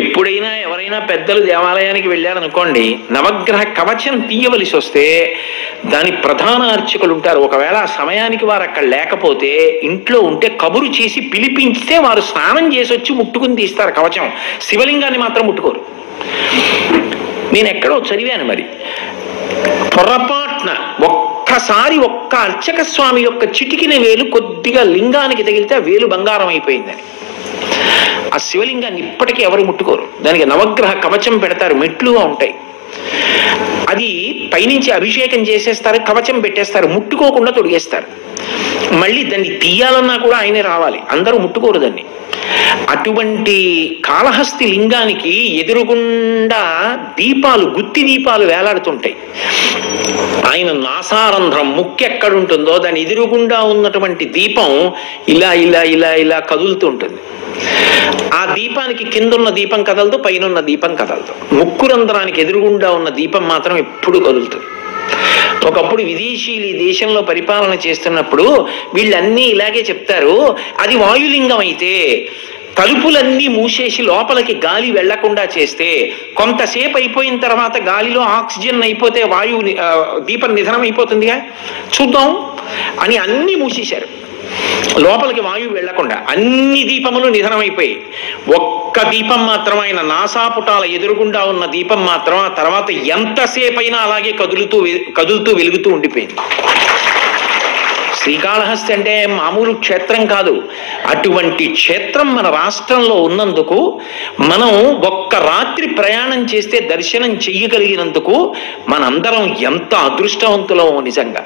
ఎప్పుడైనా ఎవరైనా పెద్దలు దేవాలయానికి వెళ్ళారనుకోండి, నవగ్రహ కవచం తీయవలసి వస్తే దాని ప్రధాన అర్చకులు ఉంటారు. ఒకవేళ ఆ సమయానికి వారు అక్కడ లేకపోతే, ఇంట్లో ఉంటే కబురు చేసి పిలిపించితే వారు స్నానం చేసి వచ్చి ముట్టుకుని తీస్తారు కవచం. శివలింగాన్ని మాత్రం ముట్టుకోరు. నేను ఎక్కడో చదివాను, మరి పొరపాటున ఒక్కసారి ఒక్క అర్చక స్వామి యొక్క చిటికిన వేలు కొద్దిగా లింగానికి తగిలితే ఆ వేలు బంగారం అయిపోయిందని. ఆ శివలింగాన్ని ఇప్పటికీ ఎవరు ముట్టుకోరు. దానికి నవగ్రహ కవచం పెడతారు, మెట్లుగా ఉంటాయి. అది పైనుంచి అభిషేకం చేసేస్తారు, కవచం పెట్టేస్తారు, ముట్టుకోకుండా తొడిగేస్తారు. మళ్ళీ దాన్ని తీయాలన్నా కూడా ఆయనే రావాలి, అందరూ ముట్టుకోరు దాన్ని. అటువంటి కాళహస్తి లింగానికి ఎదురుగుండా దీపాలు, గుత్తి దీపాలు వేలాడుతుంటాయి. ఆయన నాసారంధ్రం, ముక్కు ఎక్కడుంటుందో దాని ఎదురుగుండా ఉన్నటువంటి దీపం ఇలా ఇలా ఇలా ఇలా కదులుతూ ఉంటుంది. ఆ దీపానికి కిందున్న దీపం కదలదు, పైన దీపం కదలదు. ముక్కు రంధ్రానికి ఎదురుగుండా ఉన్న దీపం మాత్రం ఎప్పుడు కదులుతుంది. ఒకప్పుడు విదేశీయులు ఈ దేశంలో పరిపాలన చేస్తున్నప్పుడు వీళ్ళన్నీ ఇలాగే చెప్తారు, అది వాయులింగం అయితే తలుపులన్నీ మూసేసి లోపలికి గాలి వెళ్లకుండా చేస్తే, కొంతసేపు అయిపోయిన తర్వాత గాలిలో ఆక్సిజన్ అయిపోతే వాయువు దీపం నిధనం అయిపోతుందిగా, చూద్దాం అని అన్నీ మూసేశారు. లోపలికి వాయువు వెళ్లకుండా అన్ని దీపములు నిధనమైపోయి ఒక్క దీపం మాత్రం, ఆయన నాసాపుటాల ఎదురుగుండా ఉన్న దీపం మాత్రం ఆ తర్వాత ఎంతసేపు అయినా అలాగే కదులుతూ వెలుగుతూ ఉండిపోయింది. శ్రీకాళహస్తి అంటే మామూలు క్షేత్రం కాదు. అటువంటి క్షేత్రం మన రాష్ట్రంలో ఉన్నందుకు, మనం ఒక్క రాత్రి ప్రయాణం చేస్తే దర్శనం చెయ్యగలిగినందుకు మనందరం ఎంత అదృష్టవంతులమో నిజంగా.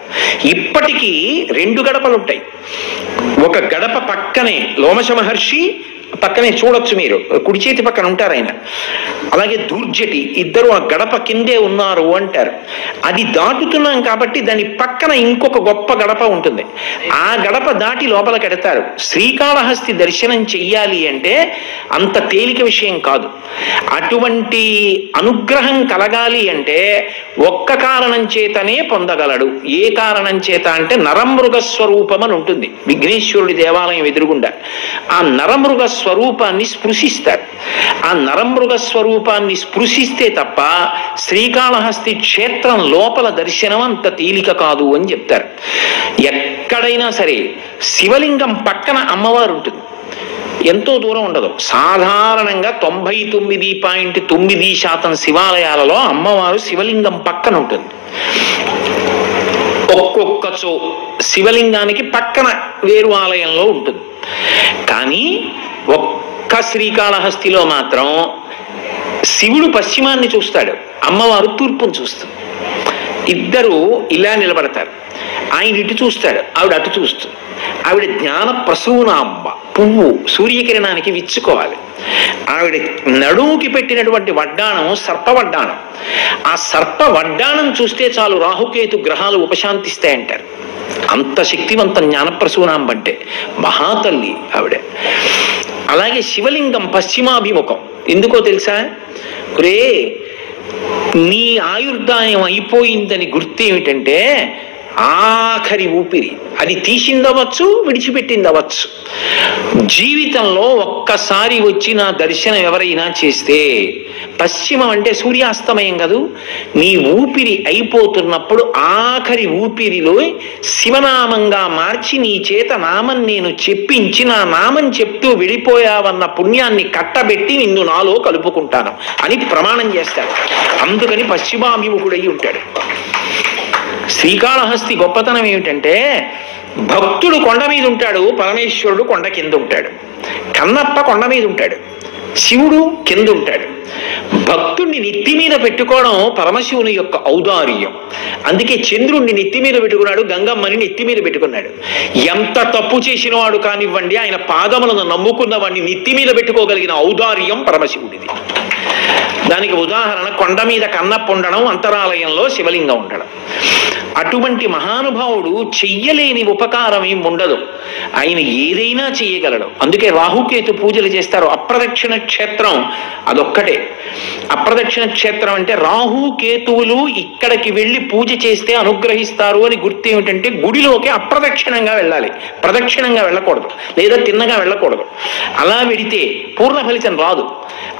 ఇప్పటికీ 2 గడపలు ఉంటాయి. ఒక గడప పక్కనే లోమశ మహర్షి పక్కనే చూడొచ్చు మీరు, కుడి చేతి పక్కన ఉంటారు ఆయన. అలాగే దూర్జటి, ఇద్దరు ఆ గడప కిందే ఉన్నారు అంటారు. అది దాటుతున్నాం కాబట్టి దాని పక్కన ఇంకొక గొప్ప గడప ఉంటుంది. ఆ గడప దాటి లోపలికి ఎడతారు. శ్రీకాళహస్తి దర్శనం చెయ్యాలి అంటే అంత తేలిక విషయం కాదు. అటువంటి అనుగ్రహం కలగాలి అంటే ఒక్క కారణం చేతనే పొందగలడు. ఏ కారణం చేత అంటే నరమృగ స్వరూపం అని ఉంటుంది విఘ్నేశ్వరుడి దేవాలయం ఎదురుగుండా. ఆ నరమృగ స్వరూపాన్ని స్పృశిస్తారు. ఆ నరమృగ స్వరూపాన్ని స్పృశిస్తే తప్ప శ్రీకాళహస్తి క్షేత్రం లోపల దర్శనం అంత తేలిక కాదు అని చెప్తారు. ఎక్కడైనా సరే శివలింగం పక్కన అమ్మవారు ఉంటుంది, ఎంతో దూరం ఉండదు. సాధారణంగా 99.9% శివాలయాలలో అమ్మవారు శివలింగం పక్కన ఉంటుంది. ఒక్కొక్కచో శివలింగానికి పక్కన వేరు ఆలయంలో ఉంటుంది. కానీ ఒక్క శ్రీకాళహస్తిలో మాత్రం శివుడు పశ్చిమాన్ని చూస్తాడు, అమ్మవారు తూర్పును చూస్తుంది. ఇద్దరు ఇలా నిలబడతారు. ఆయన ఇటు చూస్తాడు, ఆవిడ అటు చూస్తుంది. ఆవిడ జ్ఞాన ప్రసూనాంబ, పువ్వు సూర్యకిరణానికి విచ్చుకోవాలి. ఆవిడ నడుముకి పెట్టినటువంటి వడ్డాణం సర్పవడ్డాణం. ఆ సర్ప వడ్డాణం చూస్తే చాలు రాహుకేతు గ్రహాలు ఉపశాంతిస్తాయంటారు. అంత శక్తివంతం జ్ఞానప్రసూనాంబ అంటే, మహాతల్లి ఆవిడ. అలాగే శివలింగం పశ్చిమాభిముఖం. ఎందుకో తెలుసా? రే, నీ ఆయుర్దాయం అయిపోయిందని గుర్తేమిటంటే ఆఖరి ఊపిరి. అది తీసిందవచ్చు, విడిచిపెట్టిందవచ్చు. జీవితంలో ఒక్కసారి వచ్చి నా దర్శనం ఎవరైనా చేస్తే, పశ్చిమం అంటే సూర్యాస్తమయం కదూ, నీ ఊపిరి అయిపోతున్నప్పుడు ఆఖరి ఊపిరిలో శివనామంగా మార్చి నీ చేత నామం నేను చెప్పించి, నా నామం చెప్తూ వెళ్ళిపోయావన్న పుణ్యాన్ని కట్టబెట్టి నిన్ను నాలో కలుపుకుంటాను అని ప్రమాణం చేస్తాడు. అందుకని పశ్చిమాభిముఖుడై ఉంటాడు. శ్రీకాళహస్తి గొప్పతనం ఏమిటంటే, భక్తుడు కొండ మీద ఉంటాడు, పరమేశ్వరుడు కొండ కింద ఉంటాడు. కన్నప్ప కొండ మీద ఉంటాడు, శివుడు కింద ఉంటాడు. భక్తుడిని నెత్తి మీద పెట్టుకోవడం పరమశివుని యొక్క ఔదార్యం. అందుకే చంద్రుణ్ణి నెత్తి మీద పెట్టుకున్నాడు, గంగమ్మని నెత్తి మీద పెట్టుకున్నాడు. ఎంత తప్పు చేసిన వాడు కానివ్వండి, ఆయన పాదములను నమ్ముకున్న వాడిని నెత్తి మీద పెట్టుకోగలిగిన ఔదార్యం పరమశివుడిది. దానికి ఉదాహరణ కొండ మీద కన్నప్ప ఉండడం, అంతరాలయంలో శివలింగం ఉండడం. అటువంటి మహానుభావుడు చెయ్యలేని ఉపకారం ఏం ఉండదు. ఆయన ఏదైనా చెయ్యగలడు. అందుకే రాహుకేతు పూజలు చేస్తారు. అప్రదక్షిణ క్షేత్రం అదొక్కటే. అప్రదక్షిణ క్షేత్రం అంటే రాహుకేతువులు ఇక్కడికి వెళ్ళి పూజ చేస్తే అనుగ్రహిస్తారు అని గుర్తు ఏమిటంటే గుడిలోకి అప్రదక్షిణంగా వెళ్ళాలి, ప్రదక్షిణంగా వెళ్ళకూడదు, లేదా తిన్నగా వెళ్ళకూడదు. అలా వెడితే పూర్ణ ఫలితం రాదు.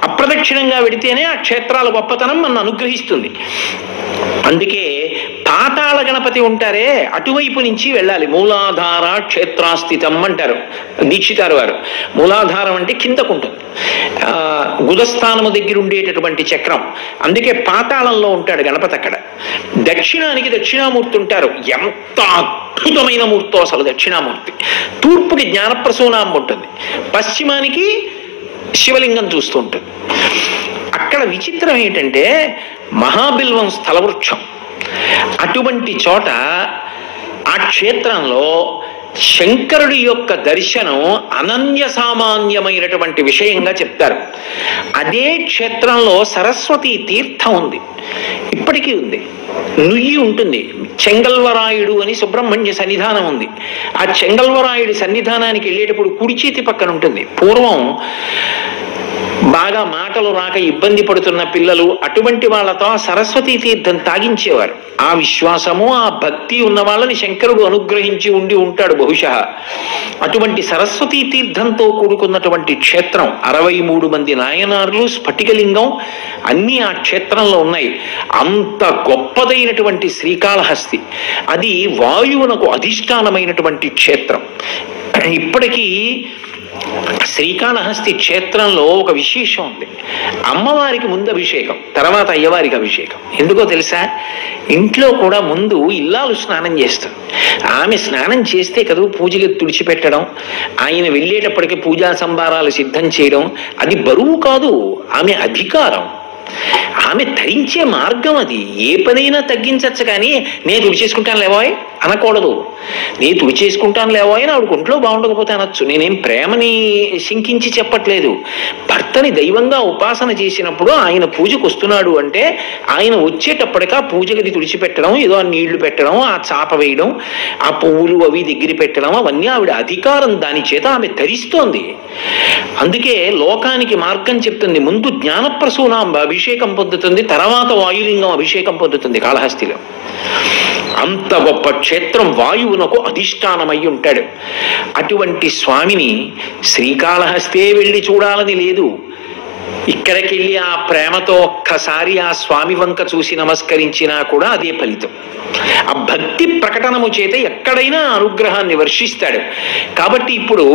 అప్రదక్షిణంగా వెడితేనే ఆ క్షేత్రాల గొప్పతనం మన అనుగ్రహిస్తుంది. అందుకే పాతాళ గణపతి ఉంటారే అటువైపు నుంచి వెళ్ళాలి. మూలాధార క్షేత్రాస్థితం అంటారు దీక్షితారు వారు. మూలాధారం అంటే కిందకుంటుంది, గుదస్థానము దగ్గర ఉండేటటువంటి చక్రం. అందుకే పాతాళంలో ఉంటాడు గణపతి. అక్కడ దక్షిణానికి దక్షిణామూర్తి ఉంటారు. ఎంత అద్భుతమైన మూర్తో అసలు దక్షిణామూర్తి. తూర్పుకి జ్ఞానప్రసూనాంబ ఉంటుంది, పశ్చిమానికి శివలింగం చూస్తూ ఉంటుంది. అక్కడ విచిత్రం ఏంటంటే మహాబిల్వం స్థలవృక్షం. అటువంటి చోట ఆ క్షేత్రంలో శంకరుడి యొక్క దర్శనం అనన్య సామాన్యమైనటువంటి విషయంగా చెప్తారు. అదే క్షేత్రంలో సరస్వతీ తీర్థం ఉంది, ఇప్పటికీ ఉంది. నుయ్యి ఉంటుంది. చెంగల్వరాయుడు అని సుబ్రహ్మణ్య సన్నిధానం ఉంది. ఆ చెంగల్వరాయుడి సన్నిధానానికి వెళ్ళేటప్పుడు కుడి చేతి పక్కన ఉంటుంది. పూర్వం బాగా మాటలు రాక ఇబ్బంది పడుతున్న పిల్లలు అటువంటి వాళ్ళతో ఆ సరస్వతీ తీర్థం తాగించేవారు. ఆ విశ్వాసము ఆ భక్తి ఉన్న వాళ్ళని శంకరుడు అనుగ్రహించి ఉండి ఉంటాడు బహుశా. అటువంటి సరస్వతీ తీర్థంతో కూడుకున్నటువంటి క్షేత్రం, 63 మంది నాయనార్లు, స్ఫటికలింగం అన్నీ ఆ క్షేత్రంలో ఉన్నాయి. అంత గొప్పదైనటువంటి శ్రీకాళహస్తి అది వాయువునకు అధిష్టానమైనటువంటి క్షేత్రం. ఇప్పటికీ శ్రీకాళహస్తి క్షేత్రంలో ఒక విశేషం ఉంది. అమ్మవారికి ముందు అభిషేకం, తర్వాత అయ్యవారికి అభిషేకం. ఎందుకో తెలుసా? ఇంట్లో కూడా ముందు ఇల్లాలు స్నానం చేస్తారు. ఆమె స్నానం చేస్తే కదా పూజకి తుడిచిపెట్టడం, ఆయన వెళ్ళేటప్పటికి పూజా సంభారాలు సిద్ధం చేయడం అది బరువు కాదు, ఆమె అధికారం. ఆమె ధరించే మార్గం అది. ఏ పనైనా తగ్గించచ్చు, కానీ నేను తుడిచేసుకుంటాను లేవోయ్ అనకూడదు. నేను తుడిచేసుకుంటాను లేవోయ్ అని ఆవిడ ఒంట్లో బాగుండకపోతే అనొచ్చు. నేనేం ప్రేమని శంకించి చెప్పట్లేదు. భర్తని దైవంగా ఉపాసన చేసినప్పుడు ఆయన పూజకు వస్తున్నాడు అంటే ఆయన వచ్చేటప్పటికా పూజ గది తుడిచిపెట్టడం, ఏదో ఆ నీళ్లు పెట్టడం, ఆ చాప వేయడం, ఆ పువ్వులు అవి దగ్గర పెట్టడం, అవన్నీ ఆవిడ అధికారం. దాని చేత ఆమె ధరిస్తోంది. అందుకే లోకానికి మార్గం చెప్తుంది. ముందు జ్ఞానప్రసూనాంబ అభిషేకం పొందుతుంది, తర్వాత వాయులింగం అభిషేకం పొందుతుంది కాళహస్తిలో. అంత గొప్ప క్షేత్రం వాయువునకు అధిష్టానమై ఉంటాడు. అటువంటి స్వామిని శ్రీకాళహస్తే వెళ్ళి చూడాలని లేదు. ఇక్కడికి వెళ్ళి ఆ ప్రేమతో ఒక్కసారి ఆ స్వామి వంక చూసి నమస్కరించినా కూడా అదే ఫలితం. ఆ భక్తి ప్రకటనము చేత ఎక్కడైనా అనుగ్రహాన్ని వర్షిస్తాడు. కాబట్టి ఇప్పుడు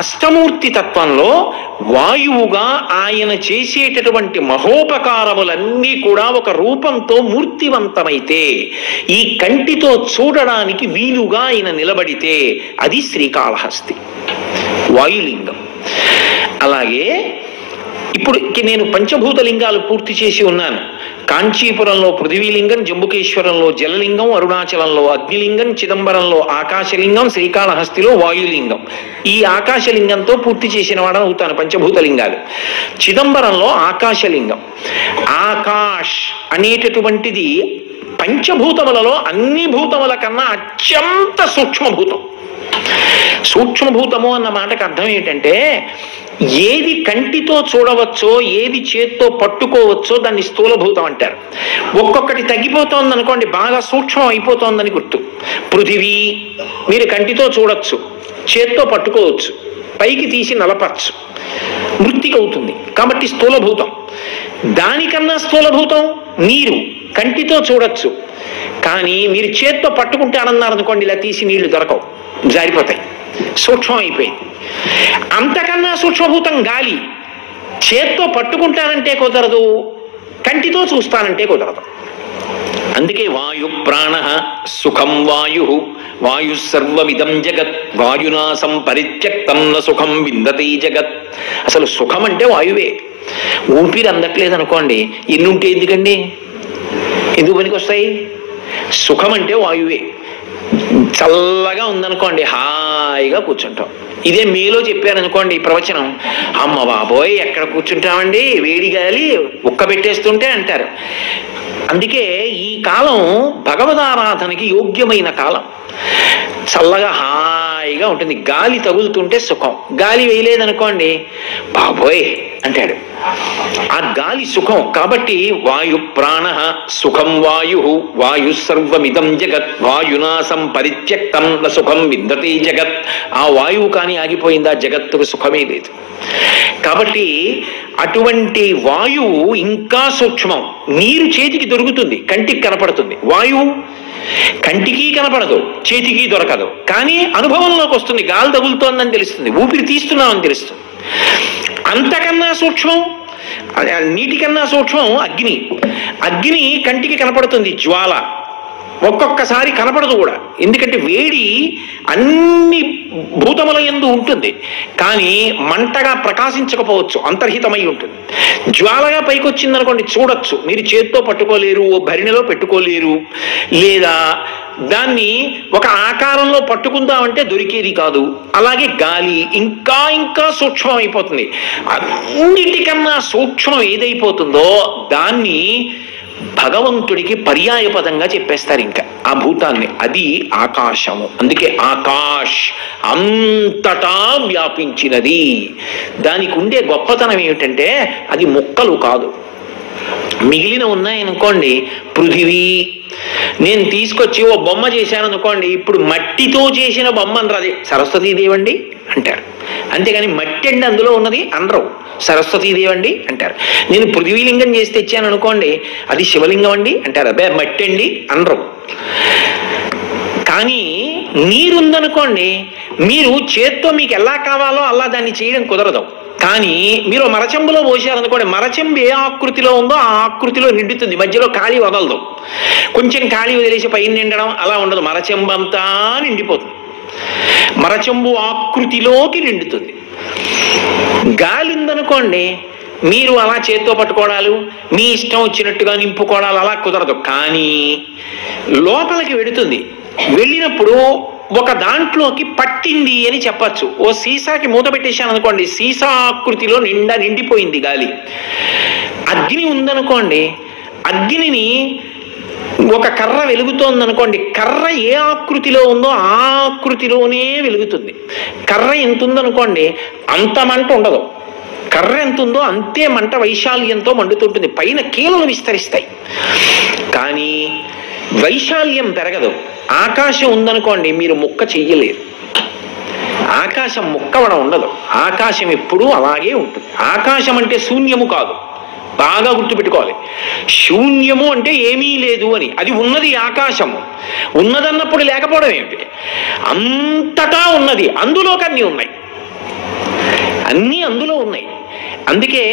అష్టమూర్తి తత్వంలో వాయువుగా ఆయన చేసేటటువంటి మహోపకారములన్నీ కూడా ఒక రూపంతో మూర్తివంతమైతే, ఈ కంటితో చూడడానికి వీలుగా ఆయన నిలబడితే అది శ్రీకాళహస్తి వాయులింగం. అలాగే ఇప్పుడు నేను పంచభూత లింగాలు పూర్తి చేసి ఉన్నాను. కాంచీపురంలో పృథివీలింగం, జంబుకేశ్వరంలో జలలింగం, అరుణాచలంలో అగ్నిలింగం, చిదంబరంలో ఆకాశలింగం, శ్రీకాళహస్తిలో వాయులింగం. ఈ ఆకాశలింగంతో పూర్తి చేసిన వాడని అవుతాను పంచభూత లింగాలు. చిదంబరంలో ఆకాశలింగం. ఆకాష్ అనేటటువంటిది పంచభూతములలో అన్ని భూతముల కన్నా అత్యంత సూక్ష్మభూతం. సూక్ష్మభూతము అన్న మాటకు అర్థం ఏంటంటే ఏది కంటితో చూడవచ్చో, ఏది చేత్తో పట్టుకోవచ్చో దాన్ని స్థూలభూతం అంటారు. ఒక్కొక్కటి తగ్గిపోతోంది అనుకోండి, బాగా సూక్ష్మం అయిపోతోందని గుర్తు. పృథివీ మీరు కంటితో చూడొచ్చు, చేత్తో పట్టుకోవచ్చు, పైకి తీసి నలపచ్చు, మృత్తిక అవుతుంది, కాబట్టి స్థూలభూతం. దానికన్నా స్థూలభూతం నీరు. కంటితో చూడొచ్చు, కానీ మీరు చేత్తో పట్టుకుంటానన్నారనుకోండి, ఇలా తీసి నీళ్లు దొరకవు, జారిపోతాయి, సూక్ష్మం అయిపోయింది. అంతకన్నా సూక్ష్మభూతం గాలి. చేత్తో పట్టుకుంటానంటే కుదరదు, కంటితో చూస్తానంటే కుదరదు. అందుకే వాయు ప్రాణ సుఖం వాయు, వాయు సర్వమిదం జగత్, వాయునా సంపరిత్యక్తం న సుఖం విందతే జగత్. అసలు సుఖం అంటే వాయువే. ఊపిరి అందట్లేదు అనుకోండి, ఎన్నుంటే ఎందుకండి, ఎందుకు పనికి వస్తాయి? సుఖం అంటే వాయువే. చల్లగా ఉందనుకోండి, హాయిగా కూర్చుంటాం. ఇదే మీలో చెప్పారనుకోండి ప్రవచనం, అమ్మ బాబోయ్ ఎక్కడ కూర్చుంటామండి, వేడి గాలి ఉక్క పెట్టేస్తుంటే అంటారు. అందుకే ఈ కాలం భగవదారాధనకి యోగ్యమైన కాలం. చల్లగా హాయిగా ఉంటుంది, గాలి తగులుతుంటే సుఖం. గాలి వేయలేదనుకోండి బాబోయ్ అంటాడు. ఆ గాలి సుఖం. కాబట్టి వాయు ప్రాణ సుఖం వాయు, వాయు సర్వమిదం జగత్, వాయునాసం పరిత్యక్తం న సుఖం విందతే జగత్. ఆ వాయువు కానీ ఆగిపోయిందా జగత్తుకు సుఖమే లేదు. కాబట్టి అటువంటి వాయువు ఇంకా సూక్ష్మం. నీరు చేతికి దొరుకుతుంది, కంటికి కనపడుతుంది. వాయువు కంటికి కనపడదు, చేతికి దొరకదు, కానీ అనుభవంలోకి వస్తుంది. గాలి తగులుతోందని తెలుస్తుంది, ఊపిరి తీస్తున్నామని తెలుస్తుంది. అంతకన్నా సూక్ష్మం, నీటికన్నా సూక్ష్మం అగ్ని. అగ్ని కంటికి కనపడుతుంది, జ్వాల ఒక్కొక్కసారి కనపడదు కూడా. ఎందుకంటే వేడి అన్ని భూతముల యందు ఉంటుంది, కానీ మంటగా ప్రకాశించకపోవచ్చు, అంతర్హితమై ఉంటుంది. జ్వాలగా పైకి వచ్చిందనుకోండి చూడొచ్చు, మీరు చేత్తో పట్టుకోలేరు, ఓ భరిణిలో పెట్టుకోలేరు, లేదా దాన్ని ఒక ఆకారంలో పట్టుకుందామంటే దొరికేది కాదు. అలాగే గాలి ఇంకా ఇంకా సూక్ష్మం అయిపోతుంది. అన్నిటికన్నా సూక్ష్మం ఏదైపోతుందో దాన్ని భగవంతుడికి పర్యాయపదంగా చెప్పేస్తారు ఇంకా ఆ భూతాన్ని. అది ఆకాశము. అందుకే ఆకాశ్, అంతటా వ్యాపించినది. దానికి ఉండే గొప్పతనం ఏమిటంటే అది ముక్కలు కాదు. మిగిలిన ఉన్నాయనుకోండి, పృథివీ నేను తీసుకొచ్చి ఓ బొమ్మ చేశాను అనుకోండి, ఇప్పుడు మట్టితో చేసిన బొమ్మ అనరు, అది సరస్వతీదేవండి అంటారు. అంతేగాని మట్టి అండి అందులో ఉన్నది అనరు, సరస్వతీదేవండి అంటారు. నేను పృథ్వీలింగం చేసి తెచ్చాను అనుకోండి, అది శివలింగం అండి అంటారు, అబ్బే మట్టి అండి అనరు. కానీ నీరుందనుకోండి, మీరు చేత్తో మీకు ఎలా కావాలో అలా దాన్ని చేయడం కుదరదు. కానీ మీరు మరచెంబులో పోసారనుకోండి, మరచెంబు ఏ ఆకృతిలో ఉందో ఆ ఆకృతిలో నిండుతుంది, మధ్యలో ఖాళీ వదలదు. కొంచెం ఖాళీ వదిలేసి పైన నిండడం అలా ఉండదు, మరచెంబు అంతా నిండిపోతుంది, మరచెంబు ఆకృతిలోకి నిండుతుంది. గాలి ఉందనుకోండి, మీరు అలా చేత్తో పట్టుకోవడాలు, మీ ఇష్టం వచ్చినట్టుగా నింపుకోవడాలు అలా కుదరదు. కానీ లోపలికి వెడుతుంది. వెళ్ళినప్పుడు ఒక దాంట్లోకి పట్టింది అని చెప్పచ్చు. ఓ సీసాకి మూత పెట్టేశాను అనుకోండి, సీసా ఆకృతిలో నిండిపోయింది గాలి. అగ్ని ఉందనుకోండి, అగ్నిని ఒక కర్ర వెలుగుతోందనుకోండి, కర్ర ఏ ఆకృతిలో ఉందో ఆ ఆకృతిలోనే వెలుగుతుంది. కర్ర ఎంత ఉందనుకోండి అంత మంట ఉండదు, కర్ర ఎంత ఉందో అంతే మంట వైశాల్యంతో మండుతుంటుంది, పైన కీలలు విస్తరిస్తాయి, కానీ వైశాల్యం పెరగదు. ఆకాశం ఉందనుకోండి, మీరు ముక్క చెయ్యలేరు, ఆకాశం ముక్కవడం ఉండదు, ఆకాశం ఎప్పుడూ అలాగే ఉంటుంది. ఆకాశం అంటే శూన్యము కాదు, బాగా గుర్తుపెట్టుకోవాలి. శూన్యము అంటే ఏమీ లేదు అని, అది ఉన్నది ఆకాశము. ఉన్నదన్నప్పుడు లేకపోవడం ఏమిటి? అంతటా ఉన్నది, అందులోకి అన్నీ ఉన్నాయి, అన్నీ అందులో ఉన్నాయి. అందుకే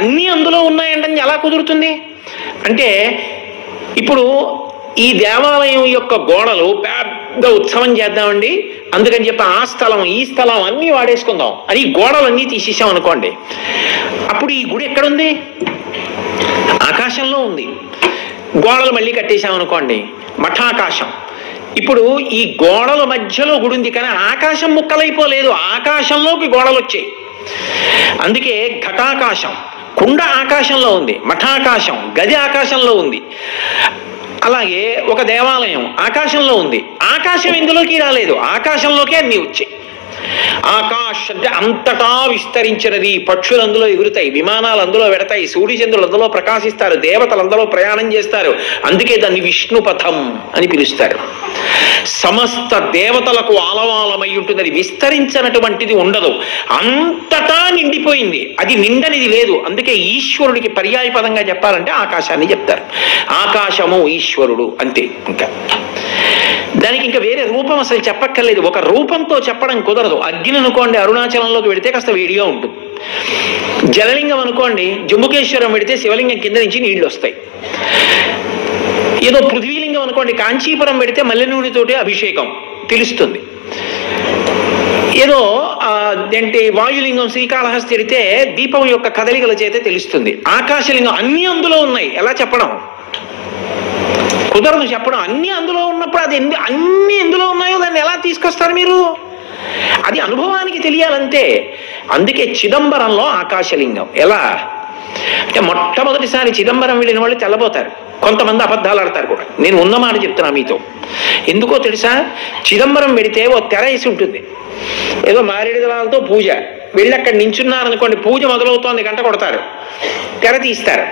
అన్నీ అందులో ఉన్నాయంటే ఎలా కుదురుతుంది అంటే, ఇప్పుడు ఈ దేవాలయం యొక్క గోడలు పెద్ద ఉత్సవం చేద్దామండి, అందుకని చెప్పి ఆ స్థలం ఈ స్థలం అన్నీ వాడేసుకుందాం అని గోడలన్నీ తీసేసాం అనుకోండి, అప్పుడు ఈ గుడి ఎక్కడుంది? ఆకాశంలో ఉంది. గోడలు మళ్ళీ కట్టేశాం అనుకోండి, మఠాకాశం. ఇప్పుడు ఈ గోడల మధ్యలో గుడి ఉంది, కానీ ఆకాశం ముక్కలైపోలేదు, ఆకాశంలోకి గోడలు వచ్చాయి. అందుకే ఘటాకాశం, కుండ ఆకాశంలో ఉంది, మఠాకాశం గది ఆకాశంలో ఉంది. అలాగే ఒక దేవాలయం ఆకాశంలో ఉంది, ఆకాశం ఇందులోకి రాలేదు, ఆకాశంలోకే అన్నీ వచ్చాయి. ఆకాశ్ అంటే అంతటా విస్తరించినది. పక్షులు అందులో ఎగురుతాయి, విమానాలు అందులో వెడతాయి, సూర్యచంద్రులు అందులో ప్రకాశిస్తారు, దేవతలు అందులో ప్రయాణం చేస్తారు. అందుకే దాన్ని విష్ణుపథం అని పిలుస్తారు. సమస్త దేవతలకు ఆలవాలమై ఉంటుంది, అది విస్తరించినటువంటిది ఉండదు, అంతటా నిండిపోయింది, అది నిండనిది లేదు. అందుకే ఈశ్వరుడికి పర్యాయపదంగా చెప్పాలంటే ఆకాశాన్ని చెప్తారు. ఆకాశము ఈశ్వరుడు అంతే. ఇంకా దానికి ఇంకా వేరే రూపం అసలు చెప్పక్కర్లేదు, ఒక రూపంతో చెప్పడం కుదరదు. అగ్ని అనుకోండి, అరుణాచలంలోకి వెడితే కాస్త వేడిగా ఉంటుంది. జలలింగం అనుకోండి, జంబుకేశ్వరం పెడితే శివలింగం కింద నుంచి నీళ్లు వస్తాయి. ఏదో పృథ్వీలింగం అనుకోండి, కాంచీపురం పెడితే మల్లె నూనెతోటి అభిషేకం తెలుస్తుంది. ఏదో ఏంటి వాయులింగం శ్రీకాళహస్తి పెడితే దీపం యొక్క కదలికల చేతే తెలుస్తుంది. ఆకాశలింగం అన్నీ అందులో ఉన్నాయి, ఎలా చెప్పడం కుదరదు, చెప్పడం. అన్నీ అందులో ఉన్నప్పుడు అది అన్నీ ఎందులో ఉన్నాయో దాన్ని ఎలా తీసుకొస్తారు మీరు? అది అనుభవానికి తెలియాలంతే. అందుకే చిదంబరంలో ఆకాశలింగం ఎలా అంటే, మొట్టమొదటిసారి చిదంబరం వెళ్ళిన వాళ్ళు తెల్లబోతారు, కొంతమంది అబద్ధాలు ఆడతారు కూడా. నేను ఉన్న మాట చెప్తున్నా మీతో. ఎందుకో తెలుసా? చిదంబరం వెడితే ఓ తెర వేసి ఉంటుంది, ఏదో మారేడు దళాలతో పూజ. వెళ్ళి అక్కడ నించున్నారనుకోండి, పూజ మొదలవుతోంది, గంట కొడతారు, తెర తీస్తారు.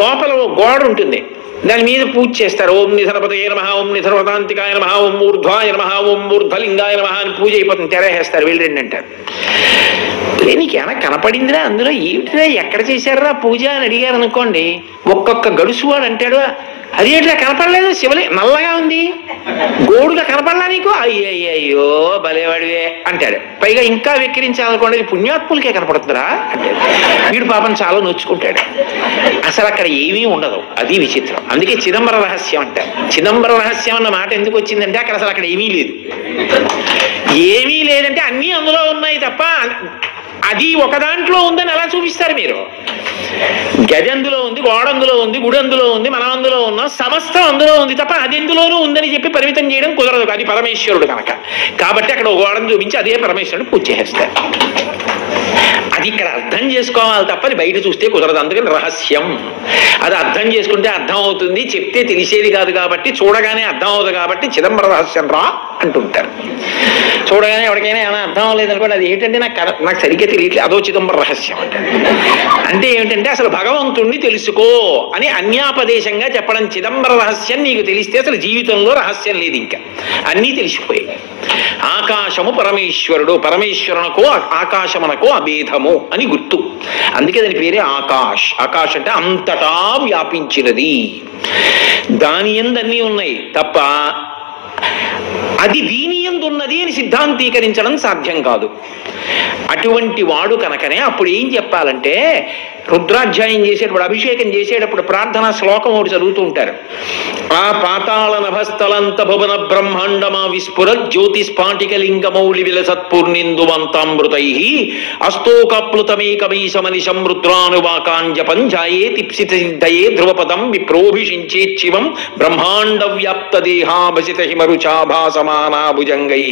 లోపల ఓ గోడ ఉంటుంది, దాని మీద పూజ చేస్తారు. ఓం నిధనపతయే నమః, ఓం నిధనపదాంతికాయ నమః, ఓం ఊర్ధ్వాయ నమః, ఓం ఊర్ధ్వలింగాయ నమః అని పూజ అయిపోతుంది. తెర వేస్తారు, వెళ్ళి రండి అంటారు. నీకేమైనా కనపడిందిరా అందులో? ఏమిటిరా, ఎక్కడ చేశారా పూజ అని అడిగారు అనుకోండి, ఒక్కొక్క గడుసువాడు అంటాడు, అదేట్లా కనపడలేదు, శివలి నల్లగా ఉంది, గోడుగా కనపడలా నీకు, అయ్యో భలేవాడివే అంటాడు. పైగా ఇంకా వెక్కిరించాలనుకోండి, పుణ్యాత్ములకే కనపడుతుందిరా అంటే వీడు పాపం చాలా నొచ్చుకుంటాడు. అసలు అక్కడ ఏమీ ఉండదు, అది విచిత్రం. అందుకే చిదంబర రహస్యం అంటారు. చిదంబర రహస్యం అన్న మాట ఎందుకు వచ్చిందంటే అసలు అక్కడ ఏమీ లేదు. ఏమీ లేదంటే అన్నీ అందులో ఉన్నాయి తప్ప అది ఒక దాంట్లో ఉందని ఎలా చూపిస్తారు మీరు? గది అందులో ఉంది, గోడ అందులో ఉంది, గుడి అందులో ఉంది, మనం అందులో ఉన్నాం, సమస్తం అందులో ఉంది తప్ప అది ఎందులోనూ ఉందని చెప్పి పరిమితం చేయడం కుదరదు. అది పరమేశ్వరుడు కనుక. కాబట్టి అక్కడ గోడను చూపించి అదే పరమేశ్వరుడు పూజ చేస్తారు. అది ఇక్కడ అర్థం చేసుకోవాలి తప్ప అది బయట చూస్తే కుదరదు. అందుకని రహస్యం. అది అర్థం చేసుకుంటే అర్థం అవుతుంది, చెప్తే తెలిసేది కాదు కాబట్టి, చూడగానే అర్థం అవుతుంది కాబట్టి చిదంబర రహస్యం రా అంటుంటారు. చూడగానే ఎవరికైనా ఏమైనా అర్థం అవ్వలేదు అనుకోండి, అది ఏంటంటే నాకు సరిగ్గా తెలియట్లేదు, అదో చిదంబర రహస్యం అంటే ఏమిటంటే అసలు భగవంతుణ్ణి తెలుసుకో అని అన్యాపదేశంగా చెప్పడం. చిదంబర రహస్యం నీకు తెలిస్తే అసలు జీవితంలో రహస్యం లేదు, ఇంకా అన్నీ తెలిసిపోయాయి. ఆకాశము పరమేశ్వరుడు, పరమేశ్వరునకు ఆకాశమునకు అభేదము అని గుర్తు. అందుకే దాని పేరే ఆకాష్. ఆకాష్ అంటే అంతటా వ్యాపించినది, దాని యందు అన్నీ ఉన్నాయి తప్ప అది దీని యందు ఉన్నది అని సిద్ధాంతీకరించడం సాధ్యం కాదు. అటువంటి వాడు కనుకనే అప్పుడు ఏం చెప్పాలంటే, రుద్రాధ్యాయం చేసేటప్పుడు, అభిషేకం చేసేటప్పుడు ప్రార్థనా శ్లోకం ఒకటి చదువుతూ ఉంటారు. ఆ పాతాళ నభస్థలంత భువన బ్రహ్మాండమా విస్ఫుర జ్యోతిస్ఫాటికలింగమౌళి విలసత్పూర్ణిందువంతామృతై అస్తోకప్లుతమేకమీశమనిశం రుద్రానువాకాంజపం జాయేతి సిద్ధయే ధ్రువపదం విప్రోభిషించేచ్చివం బ్రహ్మాండ వ్యాప్త దేహాభసిత హిమరుచాభాసమానా భుజంగై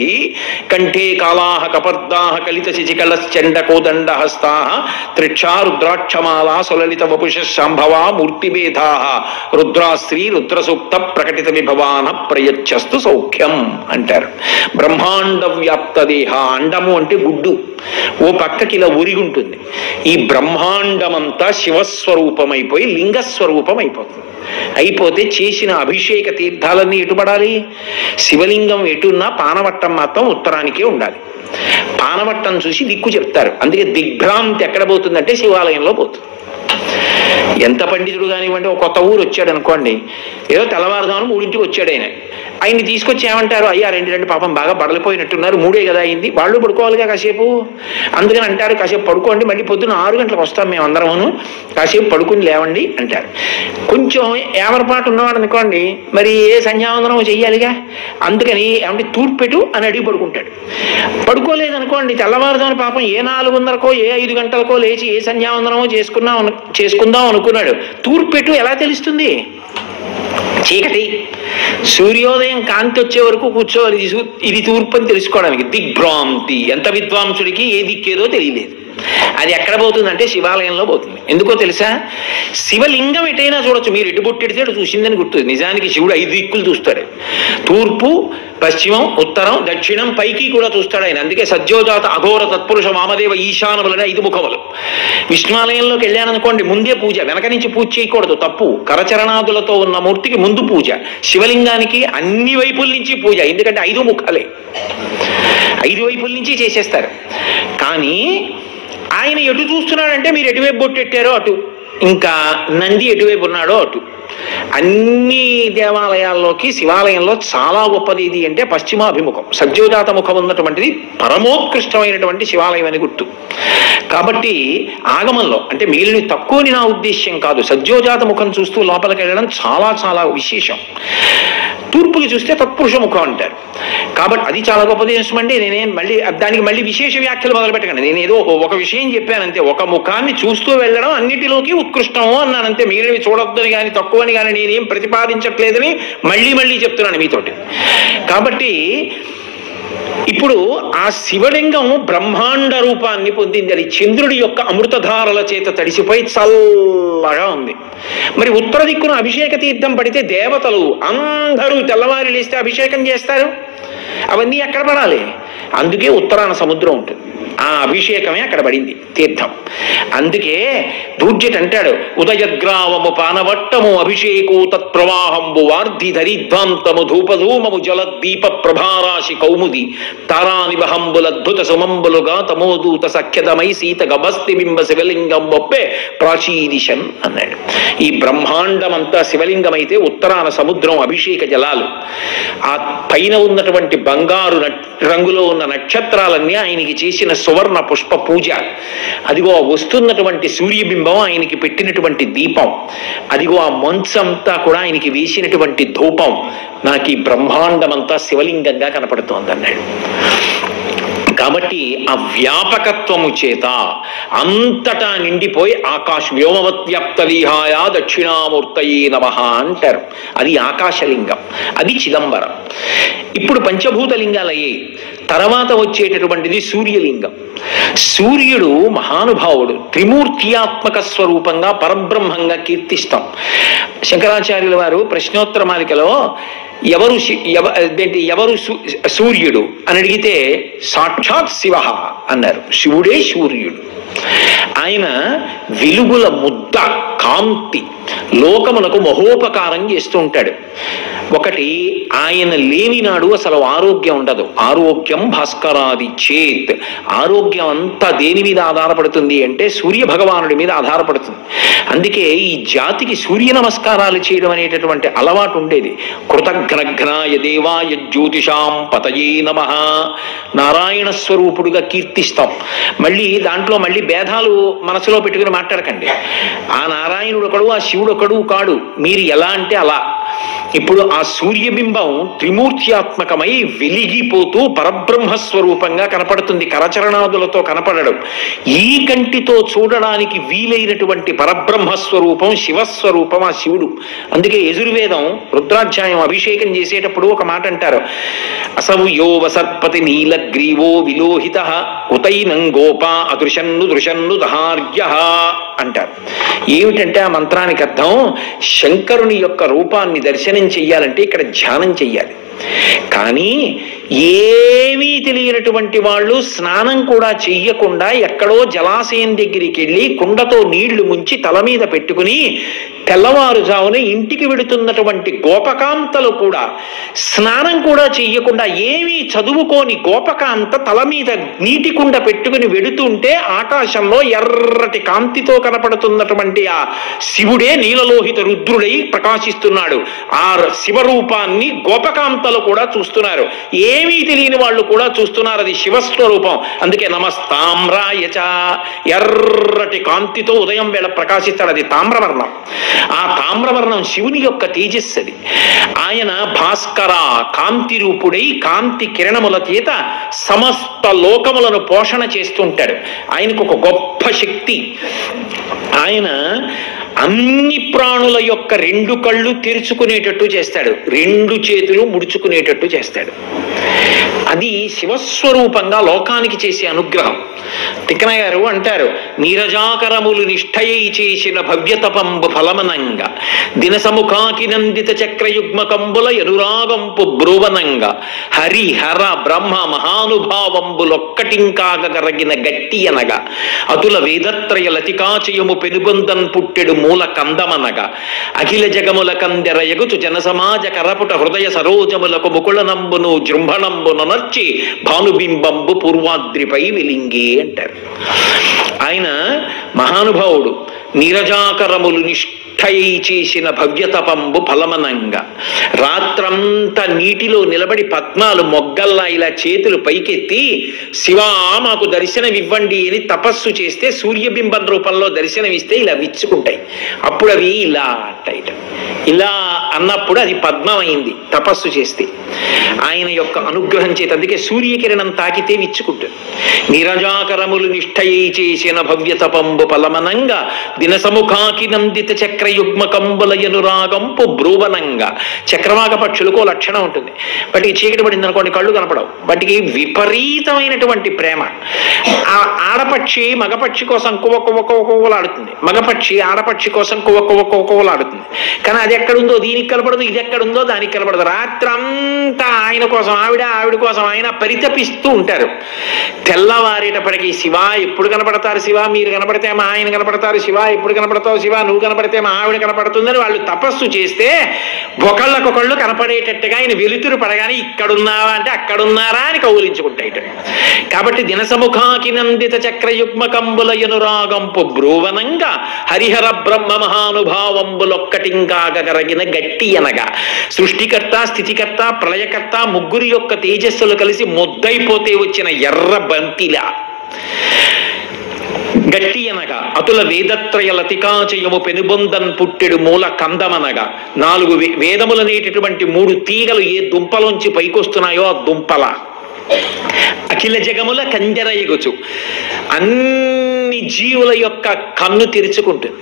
కంఠే కాళాః కపర్దాః కలిత శిఖికళశ్చండకోదండ హస్తాః త్రిక్షా రుద్రాక్షమాలా సులలిత వపుష శాంభవా మూర్తిభేదాః రుద్రాశ్రీ రుద్రసూక్త ప్రకటిత విభవాన ప్రయచ్చస్తు సౌఖ్యం అంటారు. బ్రహ్మాండ వ్యాప్త దేహ, అండము అంటే గుడ్డు, ఓ పక్కకి ఇలా ఉరిగుంటుంది. ఈ బ్రహ్మాండమంతా శివస్వరూపమైపోయి లింగస్వరూపం అయిపోతుంది. అయిపోతే చేసిన అభిషేక తీర్థాలన్నీ ఎటుపడాలి? శివలింగం ఎటున్నా పానవట్టం మాత్రం ఉత్తరానికే ఉండాలి. పానవట్టం చూసి దిక్కు చెప్తారు. అందుకే దిగ్భ్రాంతి ఎక్కడ పోతుందంటే శివాలయంలో పోతుంది. ఎంత పండితుడు కానివ్వండి, ఒక కొత్త ఊరు వచ్చాడు అనుకోండి, ఏదో తెల్లవారుదామని 3ంటికి వచ్చాడు ఆయన్ని తీసుకొచ్చి ఏమంటారు, అయ్యా రెండు పాపం బాగా బడలిపోయినట్టున్నారు, 3 కదా అయింది, వాళ్ళు పడుకోవాలిగా కాసేపు, అందుకని అంటారు కాసేపు పడుకోండి, మళ్ళీ పొద్దున్న 6 గంటలకు వస్తాం మేము అందరమును, కాసేపు పడుకుని లేవండి అంటారు. కొంచెం ఏమరపాటు ఉన్నవాడు అనుకోండి, మరి ఏ సంధ్యావందనం చెయ్యాలిగా, అందుకని ఏమంటే తూర్పు పెట్టు అని అడిగి పడుకుంటాడు. పడుకోలేదనుకోండి, తెల్లవారుదామని పాపం ఏ 4:30కో ఏ 5 గంటలకో లేచి ఏ సంధ్యావందనమో చేసుకుందాం అనుకున్నాడు. తూర్పు పెట్టు ఎలా తెలుస్తుంది? చీకటి, సూర్యోదయం కాంతి వచ్చే వరకు కూర్చోవాలి, ఇది తూర్పు అని తెలుసుకోవడానికి. దిగ్భ్రాంతి. ఎంత విద్వాంసుడికి ఏ దిక్కేదో తెలియలేదు. అది ఎక్కడ పోతుందంటే శివాలయంలో పోతుంది. ఎందుకో తెలుసా? శివలింగం ఎటైనా చూడొచ్చు, మీరు ఎటు బొట్టెడితే అటు చూసిందని గుర్తు. నిజానికి శివుడు 5 దిక్కులు చూస్తాడు, తూర్పు, పశ్చిమం, ఉత్తరం, దక్షిణం, పైకి కూడా చూస్తాడు ఆయన. అందుకే సజ్జోజాత అఘోర తత్పురుష వామదేవ ఈశానములని 5 ముఖములు. విష్ణువాలయంలోకి వెళ్ళాననుకోండి, ముందే పూజ, వెనక నుంచి పూజ చేయకూడదు, తప్పు. కరచరణాదులతో ఉన్న మూర్తికి ముందు పూజ, శివలింగానికి అన్ని వైపుల నుంచి పూజ, ఎందుకంటే 5 ముఖాలే, 5 వైపుల నుంచి చేసేస్తారు. కానీ ఆయన ఎటు చూస్తున్నాడంటే మీరు ఎటువైపు బొట్టెట్టారో అటు, ఇంకా నంది ఎటువైపు ఉన్నాడో అటు. అన్ని దేవాలయాల్లోకి శివాలయంలో చాలా గొప్పది ఇది అంటే పశ్చిమాభిముఖం, సజ్జోజాత ముఖం ఉన్నటువంటిది పరమోత్కృష్టమైనటువంటి శివాలయం అని గుర్తు. కాబట్టి ఆగమంలో అంటే మిగిలిన తక్కువని నా ఉద్దేశ్యం కాదు, సజ్జోజాత ముఖం చూస్తూ లోపలికి వెళ్ళడం చాలా చాలా విశేషం. తూర్పుకి చూస్తే తత్పురుష ముఖం అంటారు. కాబట్టి అది చాలా గొప్పది అండి. నేనేం దానికి మళ్ళీ విశేష వ్యాఖ్యలు మొదలు పెట్టకండి. నేను ఏదో ఒక విషయం చెప్పానంతే, ఒక ముఖాన్ని చూస్తూ వెళ్ళడం అన్నిటిలోకి ఉత్కృష్టము అన్నానంతే. మిగిలినవి చూడొద్దని కానీ తక్కువని కానీ నేనేం ప్రతిపాదించట్లేదని మళ్ళీ చెప్తున్నాను మీతోటి. కాబట్టి ఇప్పుడు ఆ శివలింగం బ్రహ్మాండ రూపాన్ని పొందింది. అది చంద్రుడి యొక్క అమృతధారల చేత తడిసిపోయి చల్లగా ఉంది. మరి ఉత్తర దిక్కున అభిషేక తీర్థం పడితే దేవతలు అందరూ తెల్లవారి లేస్తే అభిషేకం చేస్తారు. అవన్నీ ఎక్కడ పడాలి? అందుకే ఉత్తరాన సముద్రం ఉంటుంది. ఆ అభిషేకమే అక్కడ పడింది తీర్థం. అందుకే దూర్జట్ అంటాడు, ఉదయగ్రావము పానవట్టము అభిషేకు తత్ప్రవాహంబు వార్ధి ధరిధ్వాంతము ధూపధూమము జలదీప ప్రభారాశి కౌముది తారానివహంబులద్భుత సుమంబులుగా తమోదూత సఖ్యతమై సీత గభస్తి బింబ శివలింగం ఒప్పే ప్రాచీదిశన్ అన్నాడు. ఈ బ్రహ్మాండమంతా శివలింగమైతే ఉత్తరాన సముద్రం అభిషేక జలాలు. ఆ పైన ఉన్నటువంటి బంగారు రంగులో ఉన్న నక్షత్రాలన్నీ ఆయనకి చేసిన సువర్ణ పుష్ప పూజ. అదిగో వస్తున్నటువంటి సూర్యబింబం ఆయనకి పెట్టినటువంటి దీపం. అదిగో ఆ మంచంతా కూడా ఆయనకి వేసినటువంటి ధూపం. నాకు ఈ బ్రహ్మాండమంతా శివలింగంగా కనపడుతోంది అన్నాడు. కాబట్టి ఆ వ్యాపకత్వము చేత అంతటా నిండిపోయి వ్యోమవత్వ్యాప్త విహాయ దక్షిణామూర్తయే నమః అంటారు. అది ఆకాశలింగం, అది చిదంబరం. ఇప్పుడు పంచభూతలింగాలయ్యే తర్వాత వచ్చేటటువంటిది సూర్యలింగం. సూర్యుడు మహానుభావుడు, త్రిమూర్త్యాత్మక స్వరూపంగా పరబ్రహ్మంగా కీర్తిస్తాం. శంకరాచార్యుల వారు ప్రశ్నోత్తర మాలికలో ఎవరు సూర్యుడు అని అడిగితే సాక్షాత్ శివ అన్నారు. శివుడే సూర్యుడు. ఆయన వెలుగుల ముద్ద, కాంతి, లోకములకు మహోపకారం చేస్తూ ఉంటాడు. ఒకటి, ఆయన లేని నాడు అసలు ఆరోగ్యం ఉండదు. ఆరోగ్యం భాస్కరాది చేత్. ఆరోగ్యం అంతా దేని మీద ఆధారపడుతుంది అంటే సూర్య భగవానుడి మీద ఆధారపడుతుంది. అందుకే ఈ జాతికి సూర్య నమస్కారాలు చేయడం అనేటటువంటి అలవాటు ఉండేది. కృతఘ్నఘ్నాయ దేవాయ జ్యోతిషాం పతయే నమః, నారాయణ స్వరూపుడుగా కీర్తిస్తాం. మళ్ళీ దాంట్లో మళ్ళీ భేదాలు మనసులో పెట్టుకుని మాట్లాడకండి. ఆ నారాయణుడు ఒకడు, ఆ శివుడు ఒకడు కాడు. మీరు ఎలా అంటే అలా. ఇప్పుడు ఆ సూర్యబింబం త్రిమూర్త్యాత్మకమై వెలిగిపోతూ పరబ్రహ్మస్వరూపంగా కనపడుతుంది. కరచరణాదులతో కనపడడం. ఈ కంటితో చూడడానికి వీలైనటువంటి పరబ్రహ్మస్వరూపం, శివస్వరూపం ఆ శివుడు. అందుకే యజుర్వేదం రుద్రాధ్యాయం అభిషేకం చేసేటప్పుడు ఒక మాట అంటారు, అసౌయో వసర్పతి నీలగ్రీవో విలోహిత ఉతైనం గోపా అదృశన్ను దృశన్ను దహార్య అంటారు. ఏమిటంటే ఆ మంత్రానికి అర్థం, శంకరుని యొక్క రూపాన్ని దర్శనం చెయ్యాలంటే ఇక్కడ ధ్యానం చెయ్యాలి. కానీ ఏమీ తెలియనటువంటి వాళ్ళు స్నానం కూడా చెయ్యకుండా ఎక్కడో జలాశయం దగ్గరికి వెళ్ళి కుండతో నీళ్లు ముంచి తల మీద పెట్టుకుని తెల్లవారుజామున ఇంటికి వెడుతున్నటువంటి గోపకాంతలు కూడా స్నానం కూడా చెయ్యకుండా ఏమీ చదువుకోని గోపకాంత తల మీద నీటి కుండ పెట్టుకుని వెడుతుంటే ఆకాశంలో ఎర్రటి కాంతితో కనపడుతున్నటువంటి ఆ శివుడే నీలలోహిత రుద్రుడై ప్రకాశిస్తున్నాడు. ఆ శివరూపాన్ని గోపకాంతలు కూడా చూస్తున్నారు. ఏమీ తెలియని వాళ్ళు కూడా చూస్తున్నారు. అది శివస్వరూపం. అందుకే నమస్తామ్రాయచ, ఎర్రటి కాంతితో ఉదయం వేళ ప్రకాశిస్తాడు. అది తామ్రవర్ణం. ఆ తామ్రవర్ణం శివుని యొక్క తేజస్సు. అది ఆయన భాస్కర, కాంతి రూపుడై కాంతి కిరణముల చేత సమస్త లోకములను పోషణ చేస్తుంటాడు. ఆయనకు ఒక గొప్ప శక్తి. ఆయన అన్ని ప్రాణుల యొక్క రెండు కళ్ళు తెరుచుకునేటట్టు చేస్తాడు, రెండు చేతులు ముడుచుకునేటట్టు చేస్తాడు. అది శివస్వరూపంగా లోకానికి చేసే అనుగ్రహం. తిక్కన గారు అంటారు, నీరజాకరములు నిష్ఠయై చేసిన భవ్యతపంబు ఫలమనంగా దినసముఖాకి నందిత చక్రయుగ్మకంబుల ఎనురాగంపు బ్రువనంగా హరి హర బ్రహ్మ మహానుభావంబులొక్కటింకాగరగిన గట్టి అనగా అతుల వేదత్రయ లతికాచయము పెనుబందన్ పుట్టెడు మూల కందమనగా అఖిల జగముల కందెర ఎగుచు జనసమాజ కరపుట హృదయ సరోజములకు ముకుళనంబును జృంభణంబున నర్చి భానుబింబంబు పూర్వాద్రిపై వెలింగే అంటారు. ఆయన మహానుభావుడు. నీరజాకరములు నిష్ఠయై చేసిన భవ్యతపంబు ఫలమనంగా రాత్రంతా నీటిలో నిలబడి పద్మాలు మొగ్గల్లా ఇలా చేతులు పైకెత్తి శివా మాకు దర్శనమివ్వండి అని తపస్సు చేస్తే సూర్యబింబం రూపంలో దర్శనమిస్తే ఇలా విచ్చుకుంటాయి. అప్పుడు అవి ఇలా అంటాయి. ఇలా అన్నప్పుడు అది పద్మమైంది తపస్సు చేస్తే. ఆయన యొక్క అనుగ్రహం చేత, అందుకే సూర్యకిరణం తాకితే విచ్చుకుంటుంది. నిరజాకరములు నిష్ఠయై చేసిన భవ్య తపంబు ఫలమనంగా దినసముఖాకి నందిత చక్రయుగ్మ కంబులయనురాగంపు బ్రూవనంగా. చక్రవాక పక్షులకు లక్షణం ఉంటుంది, వాటికి చీకటి పడింది అనుకోండి కళ్ళు కనపడవు, వాటికి విపరీతమైనటువంటి ప్రేమ. ఆ ఆడపక్షి మగపక్షి కోసం కువ్వ కువ్వ కువ్వ కువ్వలాడుతుంది, మగపక్షి ఆడపక్షి కోసం కువ్వ కువ్వ కువ్వ కువ్వలాడుతుంది. కానీ అది ఎక్కడుందో దీనికి కనపడదు, ఇది ఎక్కడుందో దానికి కనపడదు. రాత్రంతా ఆయన కోసం ఆవిడ కోసం ఆయన పరితపిస్తూ ఉంటారు. తెల్లవారేటప్పటికీ శివ ఎప్పుడు కనపడతారు, శివ మీరు కనపడితే మా ఆయన కనపడతారు, శివ ఎప్పుడు కనపడతావు, శివ నువ్వు కనపడితే మా ఆవిడ కనపడుతుందని వాళ్ళు తపస్సు చేస్తే ఒకళ్ళకొకళ్ళు కనపడేటట్టుగా ఆయన వెలుతురు పడగానే ఇక్కడున్నావా అంటే అక్కడున్నారా అని కౌలించుకుంటాయిట. కాబట్టి దినసముఖాకి నందిత చక్రయుగ్మ కంబులయనురాగంపు బ్రూవనంగా హరిహర బ్రహ్మ మహానుభావంబులొక్కటింకాగరగిన గట్టి అనగా. సృష్టికర్త స్థితికర్త ప్రళయకర్త ముగ్గురి యొక్క తేజస్సులు కలిసి ముద్దైపోతే వచ్చిన ఎర్ర బంతిలా గట్టి అనగా. అతుల వేదత్రయ లతికాచయము పెనుబొందన్ పుట్టెడు మూల కందమనగా. 4 వేదములనేటటువంటి 3 తీగలు ఏ దుంపలోంచి పైకొస్తున్నాయో ఆ దుంపల. అఖిల జగముల కంజర ఎగుచు, అన్ని జీవుల యొక్క కన్ను తెరుచుకుంటుంది.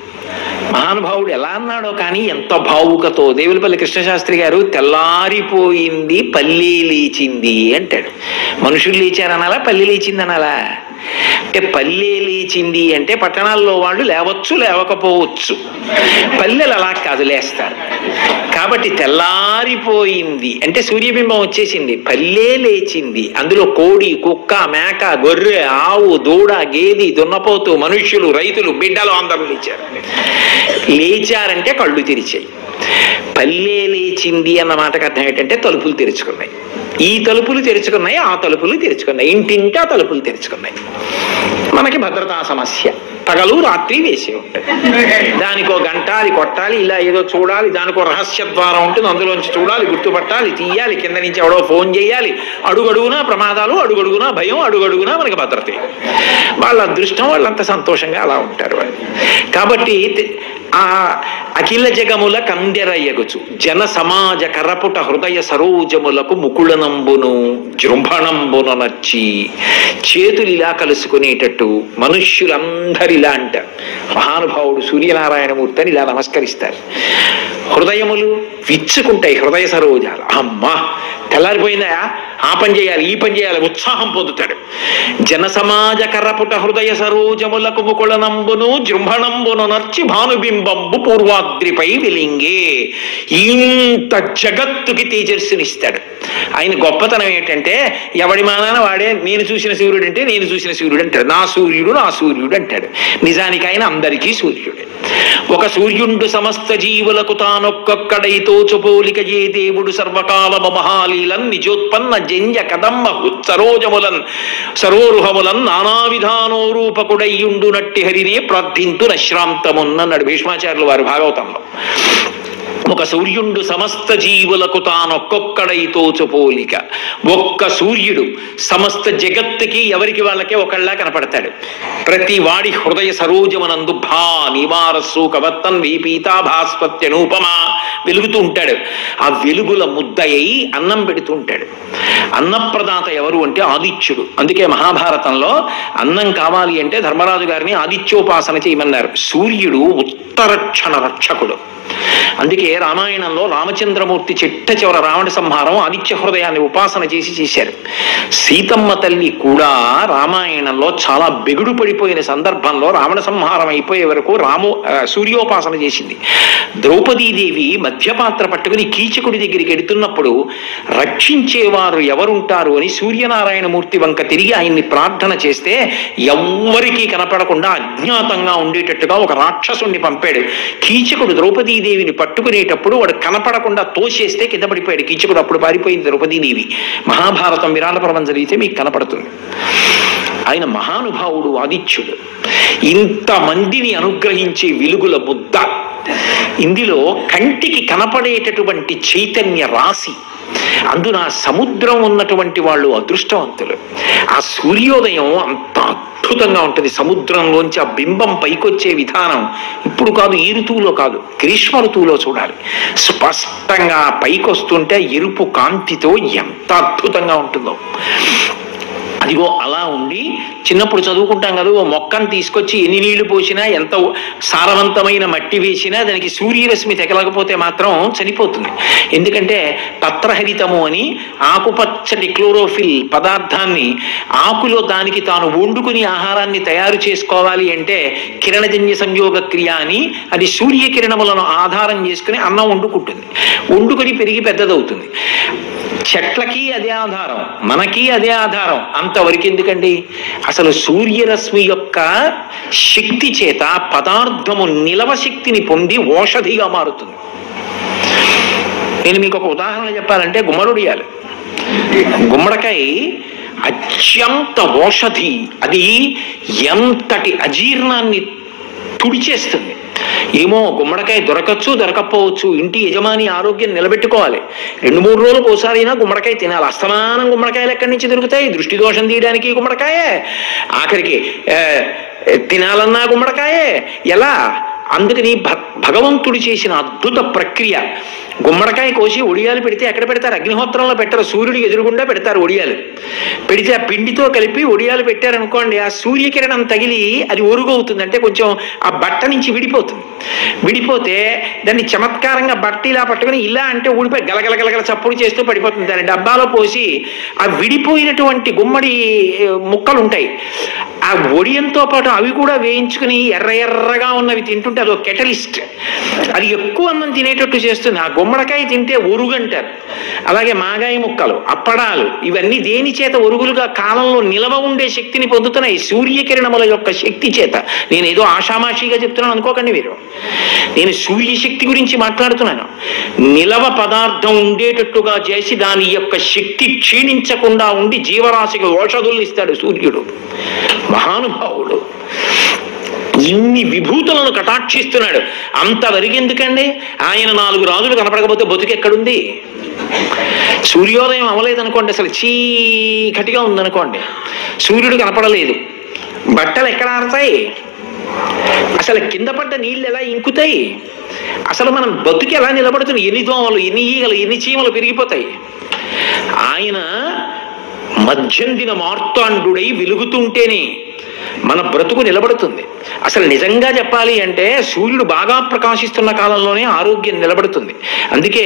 మహానుభావుడు ఎలా అన్నాడో కానీ ఎంత భావుకతో. దేవులపల్లి కృష్ణశాస్త్రి గారు తెల్లారిపోయింది పల్లె లేచింది అంటాడు. మనుషులు లేచారనాలా పల్లె లేచింది అనాలా? అంటే పల్లె లేచింది అంటే పట్టణాల్లో వాళ్ళు లేవచ్చు లేవకపోవచ్చు, పల్లెలు అలా కాదు లేస్తారు. కాబట్టి తెల్లారిపోయింది అంటే సూర్యబింబం వచ్చేసింది, పల్లె లేచింది. అందులో కోడి కుక్క మేక గొర్రె ఆవు దూడ గేది దున్నపోతు మనుష్యులు రైతులు బిడ్డలు అందరూ లేచారు. లేచారంటే కళ్ళు తెరిచాయి. పల్లె లేచింది అన్న మాటకు అర్థం ఏంటంటే తలుపులు తెరుచుకున్నాయి. ఈ తలుపులు తెరుచుకున్నాయి, ఆ తలుపులు తెరుచుకున్నాయి, ఇంటింటా తలుపులు తెరుచుకున్నాయి. మనకి భద్రతా సమస్య, పగలు రాత్రి వేసి ఉంటుంది. దానికో గంట అది కొట్టాలి, ఇలా ఏదో చూడాలి, దానికో రహస్య ద్వారం ఉంటుంది, అందులోంచి చూడాలి, గుర్తుపట్టాలి, తీయాలి, కింద నుంచి ఎవడో ఫోన్ చేయాలి. అడుగడుగునా ప్రమాదాలు, అడుగడుగునా భయం, అడుగడుగునా మనకి భద్రత. వాళ్ళ అదృష్టం, వాళ్ళంత సంతోషంగా అలా ఉంటారు వాళ్ళు. కాబట్టి ఆ అఖిల జగముల కందెరయ్యగుచు జన సమాజ కరపుట హృదయ సరోజములకు ముకుళనంబును జృంభణంబున నచ్చి. చేతులు ఇలా కలుసుకునేటట్టు మనుష్యులందరిలా అంటారు. మహానుభావుడు సూర్యనారాయణమూర్తి అని ఇలా నమస్కరిస్తారు. హృదయములు విచ్చుకుంటాయి, హృదయ సరోజాలు. అమ్మా తెల్లారిపోయిందా, ఆ పని చేయాలి ఈ పని చేయాలి, ఉత్సాహం పొందుతాడు. జన సమాజ కర్రపుట హృదయ సరోజములకు ముకుళనంబును జృంభణంబును నర్చి భానుబింబంబు పూర్వాద్రిపై వెలింగే. ఇంత జగత్తుకి తేజస్సునిస్తాడు. ఆయన గొప్పతనం ఏంటంటే ఎవడి మానాన వాడే నేను చూసిన సూర్యుడు అంటే నేను చూసిన సూర్యుడు అంటాడు, నా సూర్యుడు నా సూర్యుడు అంటాడు. నిజానికి ఆయన అందరికీ సూర్యుడే. ఒక సూర్యుండు సమస్త జీవులకు తానొక్కొక్కడై తోచుపోలిక ఏ దేవుడు సర్వకాలము మహాలీలన్ నిజోత్పన్న జంజ కదమ్మ సరోజములన్ సరోరుహములన్ నానా విధానో రూపకుడయ్యుండు నట్టి హరినే ప్రార్థింతు నశ్రాంతమున్నన్నాడు భీష్మాచార్యులు వారి భాగవతంలో. ఒక సూర్యుండు సమస్త జీవులకు తానొక్కొక్కడై తోచుపోలిక. ఒక్క సూర్యుడు సమస్త జగత్తుకి ఎవరికి వాళ్ళకే ఒకళ్ళ కనపడతాడు. ప్రతి వాడి హృదయ సరోజమునందు భా నివారస్సు కవత్తన్ వీపీతా భాస్వత్యనూపమా వెలుగుతూ ఉంటాడు. ఆ వెలుగుల ముద్దయ్యి అన్నం పెడుతూ ఉంటాడు. అన్నప్రదాత ఎవరు అంటే ఆదిత్యుడు. అందుకే మహాభారతంలో అన్నం కావాలి అంటే ధర్మరాజు గారిని ఆదిత్యోపాసన చేయమన్నారు. సూర్యుడు ఉత్తరక్షణ రక్షకుడు. అందుకే రామాయణంలో రామచంద్రమూర్తి చిట్ట చివర రావణ సంహారం ఆదిత్య హృదయాన్ని ఉపాసన చేశారు. సీతమ్మ తల్లి కూడా రామాయణంలో చాలా బెగుడు పడిపోయిన సందర్భంలో రావణ సంహారం అయిపోయే వరకు సూర్యోపాసన చేసింది. ద్రౌపదీదేవి మధ్యపాత్ర పట్టుకుని కీచకుడి దగ్గరికి ఎడుతున్నప్పుడు రక్షించేవారు ఎవరుంటారు అని సూర్యనారాయణమూర్తి వంక తిరిగి ఆయన్ని ప్రార్థన చేస్తే ఎవ్వరికీ కనపడకుండా అజ్ఞాతంగా ఉండేటట్టుగా ఒక రాక్షసుణ్ణి పంపాడు. కీచకుడు ద్రౌపదీదేవిని పట్టుకునేటప్పుడు వాడు కనపడకుండా తోసేస్తే కింద పడిపోయాడు కీచకుడు. అప్పుడు పారిపోయింది ద్రౌపదీదేవి. మహాభారతం విరాట పర్వం చదివితే మీకు కనపడుతుంది. ఆయన మహానుభావుడు ఆదిత్యుడు. ఇంతమందిని అనుగ్రహించే వెలుగుల ముద్ద. ఇందులో కంటికి కనపడేటటువంటి చైతన్య రాశి అందున సముద్రం ఉన్నటువంటి వాళ్ళు అదృష్టవంతులు. ఆ సూర్యోదయం అంత అద్భుతంగా ఉంటుంది. సముద్రంలోంచి ఆ బింబం పైకొచ్చే విధానం ఇప్పుడు కాదు, ఈ ఋతువులో కాదు, గ్రీష్మ ఋతువులో చూడాలి. స్పష్టంగా పైకొస్తుంటే ఎరుపు కాంతితో ఎంత అద్భుతంగా ఉంటుందో. అదిగో అలా ఉండి చిన్నప్పుడు చదువుకుంటాం కదా, ఓ మొక్కను తీసుకొచ్చి ఎన్ని నీళ్లు పోసినా, ఎంత సారవంతమైన మట్టి వేసినా దానికి సూర్యరశ్మి తగలకపోతే మాత్రం చనిపోతుంది. ఎందుకంటే పత్రహరితము అని ఆకుపచ్చటి క్లోరోఫిల్ పదార్థాన్ని ఆకులో దానికి తాను వండుకుని ఆహారాన్ని తయారు చేసుకోవాలి అంటే కిరణజన్య సంయోగ క్రియ అని, అది సూర్యకిరణములను ఆధారం చేసుకుని అన్నం వండుకుంటుంది. వండుకొని పెరిగి పెద్దదవుతుంది. చెట్లకి అదే ఆధారం, మనకి అదే ఆధారం. అంతవరకు ఎందుకండి? అసలు సూర్యరశ్మి యొక్క శక్తి చేత పదార్థము నిలవ శక్తిని పొంది ఓషధిగా మారుతుంది. నేను మీకు ఒక ఉదాహరణ చెప్పాలంటే గుమ్మడియాలు. గుమ్మడికాయ అత్యంత ఓషధి. అది ఎంతటి అజీర్ణాన్ని తుడిచేస్తుంది. ఏమో గుమ్మడికాయ దొరకచ్చు, దొరకపోవచ్చు. ఇంటి యజమాని ఆరోగ్యం నిలబెట్టుకోవాలి. 2-3 రోజులకు ఒకసారి అయినా గుమ్మడికాయ తినాలి. అస్తమానం గుమ్మడికాయలు ఎక్కడి నుంచి దొరుకుతాయి? దృష్టి దోషం తీయడానికి గుమ్మడికాయే, ఆఖరికి తినాలన్నా గుమ్మడికాయే. ఎలా? అందుకని భగవంతుడు చేసిన అద్భుత ప్రక్రియ. గుమ్మడికాయ కోసి ఒడియాలు పెడితే ఎక్కడ పెడతారు? అగ్నిహోత్రంలో పెట్టరు, సూర్యుడు ఎదురుగుండా పెడతారు ఒడియాలు. పెడితే ఆ పిండితో కలిపి ఒడియాలు పెట్టారనుకోండి, ఆ సూర్యకిరణం తగిలి అది ఒరుగవుతుంది. అంటే కొంచెం ఆ బట్ట నుంచి విడిపోతుంది. విడిపోతే దాన్ని చమత్కారంగా బట్ట ఇలా పట్టుకుని ఇలా అంటే ఊడిపోయి గలగలగలగల చప్పుడు చేస్తూ పడిపోతుంది. దాన్ని డబ్బాలో పోసి ఆ విడిపోయినటువంటి గుమ్మడి ముక్కలు ఉంటాయి, ఆ ఒడియంతో పాటు అవి కూడా వేయించుకుని ఎర్ర ఎర్రగా ఉన్నవి తింటుంటే అదొక కెటలిస్ట్. అది ఎక్కువ అన్నం తినేటట్టు చేస్తుంది. ఆ గుమ్మడికాయ తింటే ఒరుగంటారు. అలాగే మాగాయ ముక్కలు, అప్పడాలు, ఇవన్నీ దేని చేత ఒరుగులుగా కాలంలో నిలవ ఉండే శక్తిని పొందుతున్నాయి? సూర్యకిరణముల యొక్క శక్తి చేత. నేను ఏదో ఆషామాషిగా చెప్తున్నాను అనుకోకండి మీరు. నేను సూర్యశక్తి గురించి మాట్లాడుతున్నాను. నిలవ పదార్థం ఉండేటట్టుగా చేసి దాని యొక్క శక్తి క్షీణించకుండా ఉండి జీవరాశికి ఔషధుల్ని ఇస్తాడు సూర్యుడు. మహానుభావుడు. ఇన్ని విభూతులను కటాక్షిస్తున్నాడు. అంతవరకు ఎందుకండి? ఆయన 4 రాజులు కనపడకపోతే బతుకెక్కడుంది? సూర్యోదయం అవ్వలేదనుకోండి, అసలు చీకటిగా ఉందనుకోండి, సూర్యుడు కనపడలేదు, బట్టలు ఎక్కడ ఆడతాయి? అసలు కింద పడ్డ నీళ్ళు ఎలా ఇంకుతాయి? అసలు మనం బతుకు ఎలా నిలబడుతుంది? ఎన్ని దోమలు, ఎన్ని ఈగలు, ఎన్ని చీమలు పెరిగిపోతాయి. ఆయన మధ్యందిన మార్తాండుడై వెలుగుతుంటేనే మన బ్రతుకు నిలబడుతుంది. అసలు నిజంగా చెప్పాలి అంటే సూర్యుడు బాగా ప్రకాశిస్తున్న కాలంలోనే ఆరోగ్యం నిలబడుతుంది. అందుకే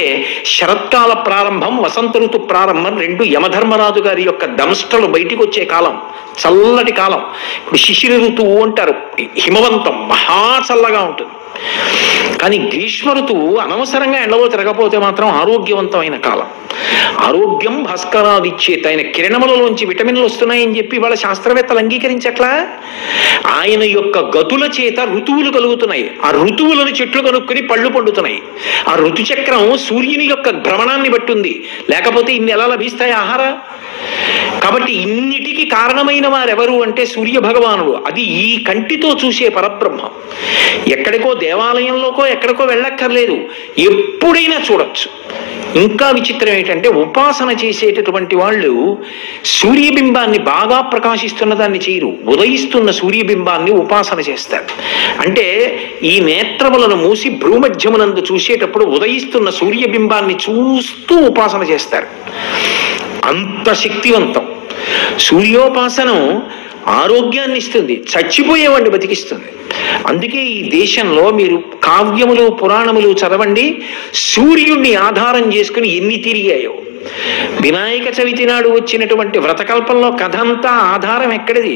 శరత్కాల ప్రారంభం, వసంత ఋతు ప్రారంభం 2 యమధర్మరాజు గారి యొక్క దంష్టలు బయటికి వచ్చే కాలం, చల్లటి కాలం. ఇప్పుడు శిశిర ఋతువు అంటారు, హిమవంతం, మహా చల్లగా ఉంటుంది. కానీ గ్రీష్మ ఋతువు అనవసరంగా ఎండలో తిరగపోతే మాత్రం ఆరోగ్యవంతమైన కాలం. ఆరోగ్యం భాస్కరాదిచ్చేత. ఆయన కిరణములలోంచి విటమిన్లు వస్తున్నాయని చెప్పి వాళ్ళ శాస్త్రవేత్తలు అంగీకరించట్లా? ఆయన యొక్క గతుల చేత ఋతువులు కలుగుతున్నాయి. ఆ ఋతువులను చెట్లు కనుక్కొని పళ్ళు పండుతున్నాయి. ఆ ఋతుచక్రం సూర్యుని యొక్క భ్రమణాన్ని బట్టి ఉంది. లేకపోతే ఇన్ని ఎలా లభిస్తాయి ఆహార? కాబట్టి ఇన్నిటికి కారణమైన వారెవరు అంటే సూర్య భగవానుడు. అది ఈ కంటితో చూసే పరబ్రహ్మం. ఎక్కడికో దేవాలయంలోకో ఎక్కడికో వెళ్ళక్కర్లేదు, ఎప్పుడైనా చూడొచ్చు. ఇంకా విచిత్రం ఏంటంటే ఉపాసన చేసేటటువంటి వాళ్ళు సూర్యబింబాన్ని బాగా ప్రకాశిస్తున్న దాన్ని చేయరు, ఉదయిస్తున్న సూర్యబింబాన్ని ఉపాసన చేస్తారు. అంటే ఈ నేత్రములను మూసి భ్రూమధ్యమునందు చూసేటప్పుడు ఉదయిస్తున్న సూర్యబింబాన్ని చూస్తూ ఉపాసన చేస్తారు. అంత శక్తివంతం. సూర్యోపాసనం ఆరోగ్యాన్ని ఇస్తుంది, చచ్చిపోయేవాడిని బతికిస్తుంది. అందుకే ఈ దేశంలో మీరు కావ్యములు పురాణములు చదవండి, సూర్యుడిని ఆధారం చేసుకుని ఎన్ని తిరిగాయో. వినాయక చవితి నాడు వచ్చినటువంటి వ్రతకల్పంలో కథ అంతా ఆధారం ఎక్కడిది?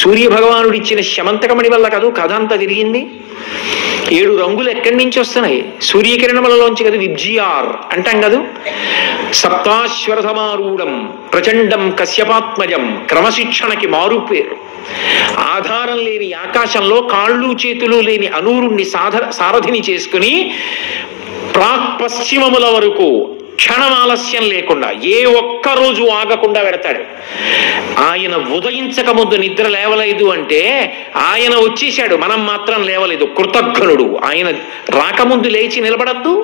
సూర్య భగవానుడు ఇచ్చిన శమంతకమణి వల్ల కదూ కథ అంతా తిరిగింది. 7 రంగులు ఎక్కడి నుంచి వస్తున్నాయి? సూర్యకిరణములలోంచి కదా. విబ్జిఆర్ అంటాం కదా. సప్తాశ్వరథమారూఢం ప్రచండం కశ్యపాత్మజం, క్రమశిక్షణకి మారు పేరు. ఆధారం లేని ఆకాశంలో కాళ్ళు చేతులు లేని అనూరుణ్ణి సారథిని చేసుకుని ప్రాక్పశ్చిమముల వరకు క్షణం ఆలస్యం లేకుండా ఏ ఒక్క రోజు ఆగకుండా పెడతాడు. ఆయన ఉదయించక ముందు నిద్ర లేవలేదు అంటే ఆయన వచ్చేసాడు, మనం మాత్రం లేవలేదు. కృతజ్ఞుడు. ఆయన రాకముందు లేచి నిలబడద్దు.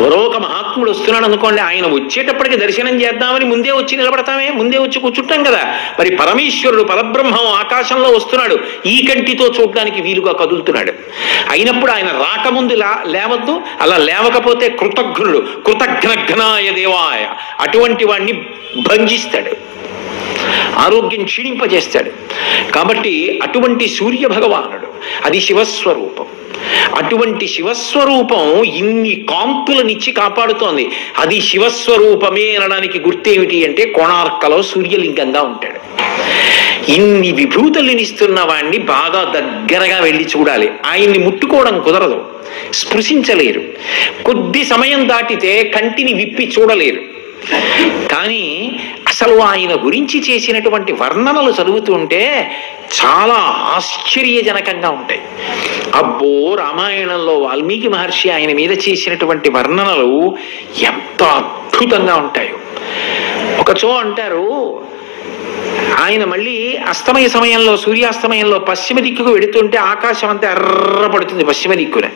ఎవరో ఒక మహాత్ముడు వస్తున్నాడు అనుకోండి, ఆయన వచ్చేటప్పటికి దర్శనం చేద్దామని ముందే వచ్చి నిలబడతామే, ముందే వచ్చి కూర్చుంటాం కదా. మరి పరమేశ్వరుడు పరబ్రహ్మం ఆకాశంలో వస్తున్నాడు, ఈ కంటితో చూడడానికి వీలుగా కదులుతున్నాడు. అయినప్పుడు ఆయన రాకముందు లేవద్దు, అలా లేవకపోతే కృతజ్ఞుడు, కృతజ్ఞఘ్నాయ దేవాయ, అటువంటి వాడిని భంజిస్తాడు, ఆరోగ్యం క్షీణింపజేస్తాడు. కాబట్టి అటువంటి సూర్య భగవానుడు, అది శివస్వరూపం. అటువంటి శివస్వరూపం ఇన్ని కాంతులనిచ్చి కాపాడుతోంది. అది శివస్వరూపమే అనడానికి గుర్తేమిటి అంటే కోణార్కలో సూర్యలింగంగా ఉంటాడు. ఇన్ని విభూతులనిస్తున్న వాణ్ణి బాగా దగ్గరగా వెళ్ళి చూడాలి. ఆయన్ని ముట్టుకోవడం కుదరదు, స్పృశించలేరు. కొద్ది సమయం దాటితే కంటిని విప్పి చూడలేరు. కానీ అసలు ఆయన గురించి చేసినటువంటి వర్ణనలు చదువుతుంటే చాలా ఆశ్చర్యజనకంగా ఉంటాయి. అబ్బో, రామాయణంలో వాల్మీకి మహర్షి ఆయన మీద చేసినటువంటి వర్ణనలు ఎంత అద్భుతంగా ఉంటాయో. ఒకచో అంటారు, ఆయన మళ్ళీ అస్తమయ సమయంలో, సూర్యాస్తమయంలో పశ్చిమ దిక్కుకు వెడుతుంటే ఆకాశం అంతా ఎర్రపడుతుంది పశ్చిమ దిక్కున.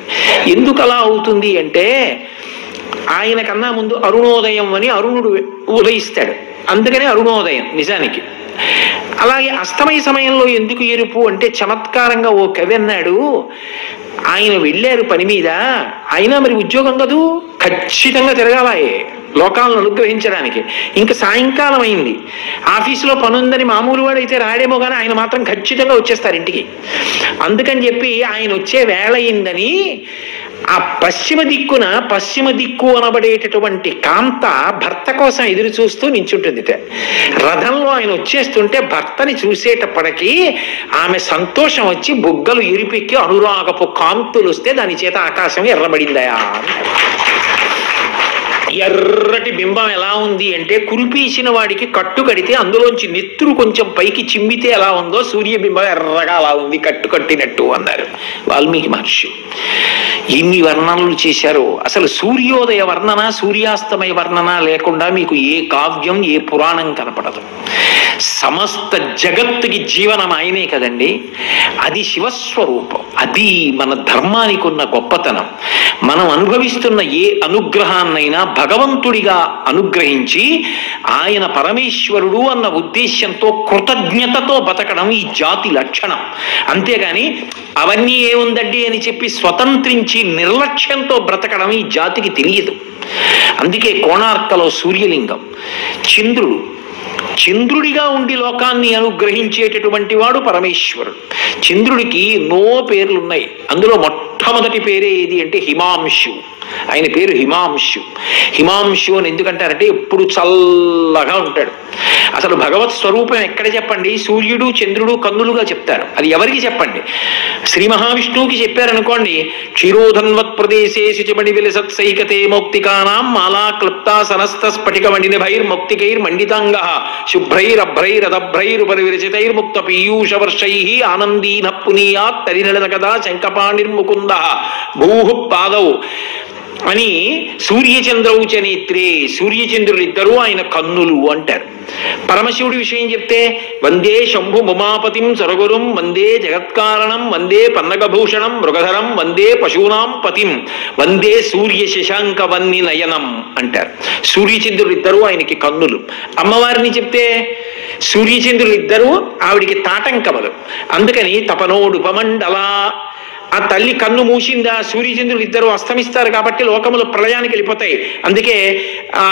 ఎందుకు అలా అవుతుంది అంటే, ఆయన కన్నా ముందు అరుణోదయం అని అరుణుడు ఉదయిస్తాడు, అందుకనే అరుణోదయం నిజానికి. అలాగే అస్తమయ సమయంలో ఎందుకు ఎరుపు అంటే, చమత్కారంగా ఓ కవి అన్నాడు, ఆయన వెళ్ళారు పని మీద, అయినా మరి ఉద్యోగం కదూ, ఖచ్చితంగా తిరగాలి లోకాలను అనుగ్రహించడానికి. ఇంకా సాయంకాలం అయింది, ఆఫీసులో పనుందని మామూలు వాడైతే రాడేమో కానీ ఆయన మాత్రం ఖచ్చితంగా వచ్చేస్తారు ఇంటికి. అందుకని చెప్పి ఆయన వచ్చే వేళ అయిందని ఆ పశ్చిమ దిక్కు అనబడేటటువంటి కాంత భర్త కోసం ఎదురు చూస్తూ నించుంటుందిట. రథంలో ఆయన వచ్చేస్తుంటే భర్తని చూసేటప్పటికీ ఆమె సంతోషం వచ్చి బుగ్గలు ఎరిపెక్కి అనురాగపు కాంతులు వస్తే దాని చేత ఆకాశం ఎర్రబడిందయా. ఎర్రటి బింబం ఎలా ఉంది అంటే, కురిపీసిన వాడికి కట్టు కడితే అందులోంచి నెత్తురు కొంచెం పైకి చిమ్మితే ఎలా ఉందో సూర్యబింబం ఎర్రగా అలా ఉంది, కట్టు కట్టినట్టు అన్నారు వాల్మీకి మహర్షి. ఇన్ని వర్ణనలు చేశారు. అసలు సూర్యోదయ వర్ణన, సూర్యాస్తమయ వర్ణన లేకుండా మీకు ఏ కావ్యం, ఏ పురాణం కనపడదు. సమస్త జగత్తుకి జీవనం ఆయనే కదండి. అది శివస్వరూపం. అది మన ధర్మానికి ఉన్న గొప్పతనం. మనం అనుభవిస్తున్న ఏ అనుగ్రహాన్నైనా భగవంతుడిగా అనుగ్రహించి ఆయన పరమేశ్వరుడు అన్న ఉద్దేశ్యంతో కృతజ్ఞతతో బతకడం ఈ జాతి లక్షణం. అంతేగాని అవన్నీ ఏముందండి అని చెప్పి స్వతంత్రించి నిర్లక్ష్యంతో బ్రతకడం ఈ జాతికి తెలియదు. అందుకే కోణార్కలో సూర్యలింగం, చంద్రుడిగా ఉండి లోకాన్ని అనుగ్రహించేటటువంటి వాడు పరమేశ్వరుడు. చంద్రుడికి ఎన్నో పేర్లున్నాయి. అందులో మొట్టమొదటి పేరే ఏది అంటే హిమాంశు. ఆయన పేరు హిమాంశు. హిమాంశు అని ఎందుకంటారంటే ఎప్పుడు చల్లగా ఉంటాడు. అసలు భగవత్ స్వరూపం ఎక్కడ చెప్పండి? సూర్యుడు చంద్రుడు కన్నులుగా చెప్తారు. అది ఎవరికి చెప్పండి? శ్రీ మహావిష్ణువుకి చెప్పారనుకోండి, క్షీరోధన్వత్ ప్రదేశే శుచిమణి విలసత్సైకతే మౌక్తికానాం మాలా క్లుప్తా సనస్త స్ఫటిక మణినిభైర్ మౌక్తికైర్ మండితాంగ శుభ్రైరభ్రైరదభ్రైరుపరివిరచితైర్ముక్త పీయూష వర్షైః ఆనందీన పునీయాత్ తరినళన కదా శంఖపాణిర్ముకుంద భూః పాదౌ అని సూర్యచంద్రౌ చ నేత్రే, సూర్యచంద్రులిద్దరూ ఆయన కన్నులు అంటారు. పరమశివుడి విషయం చెప్తే వందే శంభు ఉమాపతిం సరగురుం వందే జగత్కారణం వందే పన్నగభూషణం మృగధరం వందే పశూనాం పతిం వందే సూర్య శశాంక వన్ని నయనం అంటారు. సూర్యచంద్రులిద్దరూ ఆయనకి కన్నులు. అమ్మవారిని చెప్తే సూర్యచంద్రులిద్దరూ ఆవిడికి తాటంకములు. అందుకని తపనోడుపమండల, ఆ తల్లి కన్ను మూసిందా సూర్యచంద్రులు ఇద్దరు అస్తమిస్తారు కాబట్టి లోకములు ప్రళయానికి వెళ్ళిపోతాయి. అందుకే ఆ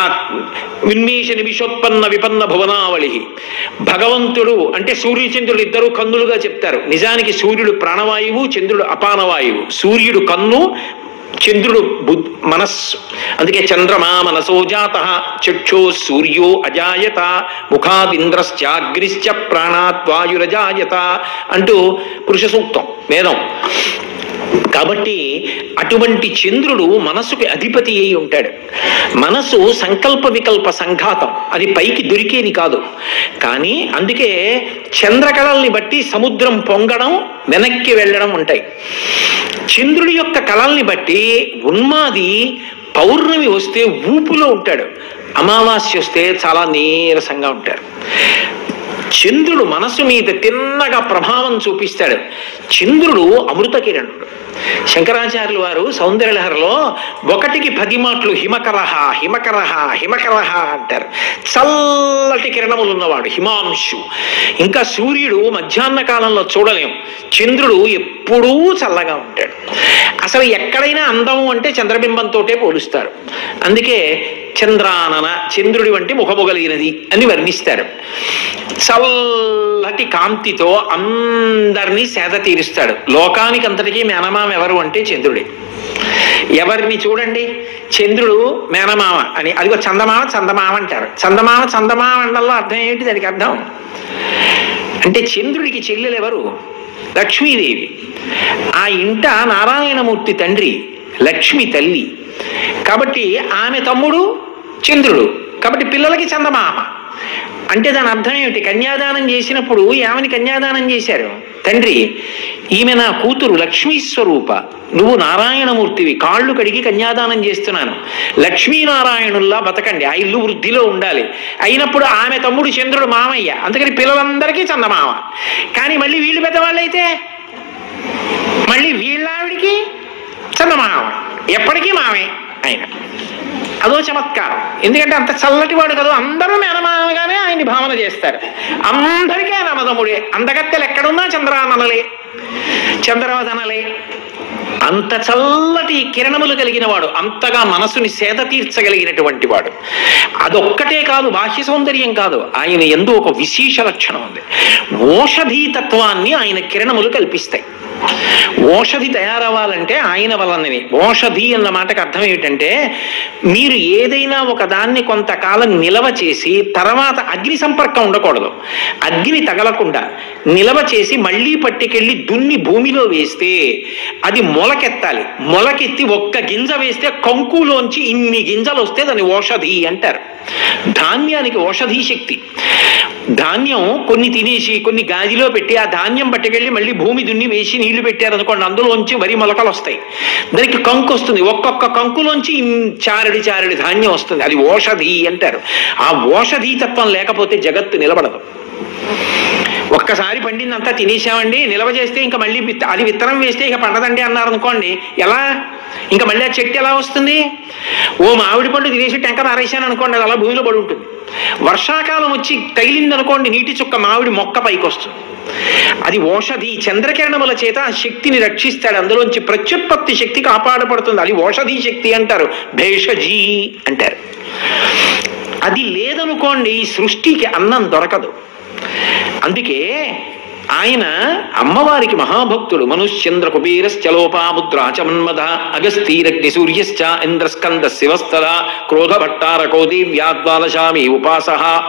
విన్మేష నిమిషోత్పన్న విపన్న భువనావళి. భగవంతుడు అంటే సూర్యచంద్రులు ఇద్దరు కన్నులుగా చెప్తారు. నిజానికి సూర్యుడు ప్రాణవాయువు, చంద్రుడు అపానవాయువు. సూర్యుడు కన్ను, చంద్రుడు మనస్సు. అందుకే చంద్రమా మనసో జాత చక్షో సూర్యో అజాయత ముఖాదింద్రశ్చాగ్నిశ్చ ప్రాణాత్ వాయురజాయత అంటూ పురుష సూక్తం వేదం. కాబట్టి అటువంటి చంద్రుడు మనసుకి అధిపతి అయి ఉంటాడు. మనసు సంకల్ప వికల్ప సంఘాతం, అది పైకి దొరికేది కాదు. కానీ అందుకే చంద్రకళల్ని బట్టి సముద్రం పొంగడం, వెనక్కి వెళ్ళడం ఉంటాయి. చంద్రుడి యొక్క కళల్ని బట్టి ఉన్మాది పౌర్ణమి వస్తే ఊపులో ఉంటాడు, అమావాస్య వస్తే చాలా నీరసంగా ఉంటారు. చంద్రుడు మనసు మీద తిన్నగా ప్రభావం చూపిస్తాడు. చంద్రుడు అమృత కిరణుడు. శంకరాచార్యులు వారు సౌందర్యలహరిలో 1కి 10 మాటలు హిమకరహ హిమకరహ హిమకరహ అంటారు. చల్లటి కిరణములు ఉన్నవాడు హిమాంశు. ఇంకా సూర్యుడు మధ్యాహ్న కాలంలో చూడలేం, చంద్రుడు ఎప్పుడూ చల్లగా ఉంటాడు. అసలు ఎక్కడైనా అందము అంటే చంద్రబింబంతో పోలుస్తారు. అందుకే చంద్రానన, చంద్రుడి వంటి ముఖముగలిగినది అని వర్ణిస్తారు. చల్లటి కాంతితో అందరినీ సేద తీరుస్తాడు. లోకానికి అంతటికీ మేనమామ ఎవరు అంటే చంద్రుడే. ఎవరిని చూడండి, చంద్రుడు మేనమామ అని, అదిగో చందమామ చందమామ అంటారు. చందమామ చందమామ అండల్లో అర్థం ఏంటి? దానికి అర్థం అంటే చంద్రుడికి చెల్లెలు ఎవరు? లక్ష్మీదేవి. ఆ ఇంట నారాయణమూర్తి తండ్రి, లక్ష్మి తల్లి. కాబట్టి ఆమె తమ్ముడు చంద్రుడు, కాబట్టి పిల్లలకి చందమామ. అంటే దాని అర్థం ఏమిటి? కన్యాదానం చేసినప్పుడు ఏమని కన్యాదానం చేశారు? తండ్రి, ఈమె నా కూతురు లక్ష్మీ స్వరూప, నువ్వు నారాయణమూర్తివి, కాళ్ళు కడిగి కన్యాదానం చేస్తున్నాను, లక్ష్మీనారాయణుల్లా బతకండి, ఆ ఇల్లు వృద్ధిలో ఉండాలి. అయినప్పుడు ఆమె తమ్ముడు చంద్రుడు మామయ్య, అందుకని పిల్లలందరికీ చందమామ. కానీ మళ్ళీ వీళ్ళు పెద్దవాళ్ళైతే మళ్ళీ వీళ్ళావిడికి చందమామ, ఎప్పటికీ మామే ఆయన. అదో చమత్కారం. ఎందుకంటే అంత చల్లటి వాడు కదా, అందరూ మేనమామగానే ఆయన్ని భావన చేస్తారు. అందరికీ ఆయన అన్నదమ్ముడే. అందగత్తెలు ఎక్కడున్నా చంద్రాననలే, చంద్రవదనలే. అంత చల్లటి కిరణములు కలిగిన వాడు, అంతగా మనసుని సేద తీర్చగలిగినటువంటి వాడు. అదొక్కటే కాదు, బాహ్య సౌందర్యం కాదు, ఆయన యందు ఒక విశేష లక్షణం ఉంది. ఓషధీతత్వాన్ని ఆయన కిరణములు కల్పిస్తాయి. ఓషధి తయారవ్వాలంటే ఆయన వలనని. ఓషధి అన్న మాటకు అర్థం ఏమిటంటే, మీరు ఏదైనా ఒక దాన్ని కొంతకాలం నిలవ చేసి తర్వాత అగ్ని సంపర్కం ఉండకూడదు, అగ్ని తగలకుండా నిలవ చేసి మళ్ళీ పట్టుకెళ్ళి దున్ని భూమిలో వేస్తే అది మొలకెత్తాలి. మొలకెత్తి ఒక్క గింజ వేస్తే కంకులోంచి ఇన్ని గింజలు వస్తే దాన్ని ఓషధి అంటారు. ధాన్యానికి ఓషధీ శక్తి. ధాన్యం కొన్ని తినేసి కొన్ని గాదిలో పెట్టి ఆ ధాన్యం పట్టుకెళ్ళి మళ్ళీ భూమి దున్ని వేసి నీళ్లు పెట్టారనుకోండి, అందులోంచి వరి మొలకలు వస్తాయి, దానికి కంకు వస్తుంది. ఒక్కొక్క కంకులోంచి చారడి చారడి ధాన్యం వస్తుంది, అది ఓషధి అంటారు. ఆ ఓషధీ తత్వం లేకపోతే జగత్తు నిలబడదు. ఒక్కసారి పండిందంతా తినేసామండి, నిల్వ చేస్తే ఇంకా మళ్ళీ అది విత్తనం వేస్తే ఇక పండదండి అన్నారు అనుకోండి, ఎలా? ఇంకా మళ్ళీ ఆ చెట్టు ఎలా వస్తుంది? ఓ మామిడి పండు తినేసి టెంక ఆరేసాను అనుకోండి, అది అలా భూమిలో పడి ఉంటుంది. వర్షాకాలం వచ్చి తగిలింది అనుకోండి, నీటి చుక్క మామిడి మొక్క పైకి వస్తుంది. అది ఓషధి. చంద్రకిరణముల చేత ఆ శక్తిని రక్షిస్తాడు, అందులోంచి ప్రత్యుత్పత్తి శక్తి కాపాడబడుతుంది. అది ఓషధీ శక్తి అంటారు, భేషజీ అంటారు. అది లేదనుకోండి సృష్టికి అన్నం దొరకదు. అందుకే ఆయన అమ్మవారికి మహాభక్తుడు. మనుశ్చంద్ర కుబేరశ్చలోపాముద్రాచ మన్మథ అగస్తీరగ్ని సూర్యశ్చ ఇంద్రస్కంద శివస్థల క్రోధ భట్టారకో దేవ్యాద్వాలశామి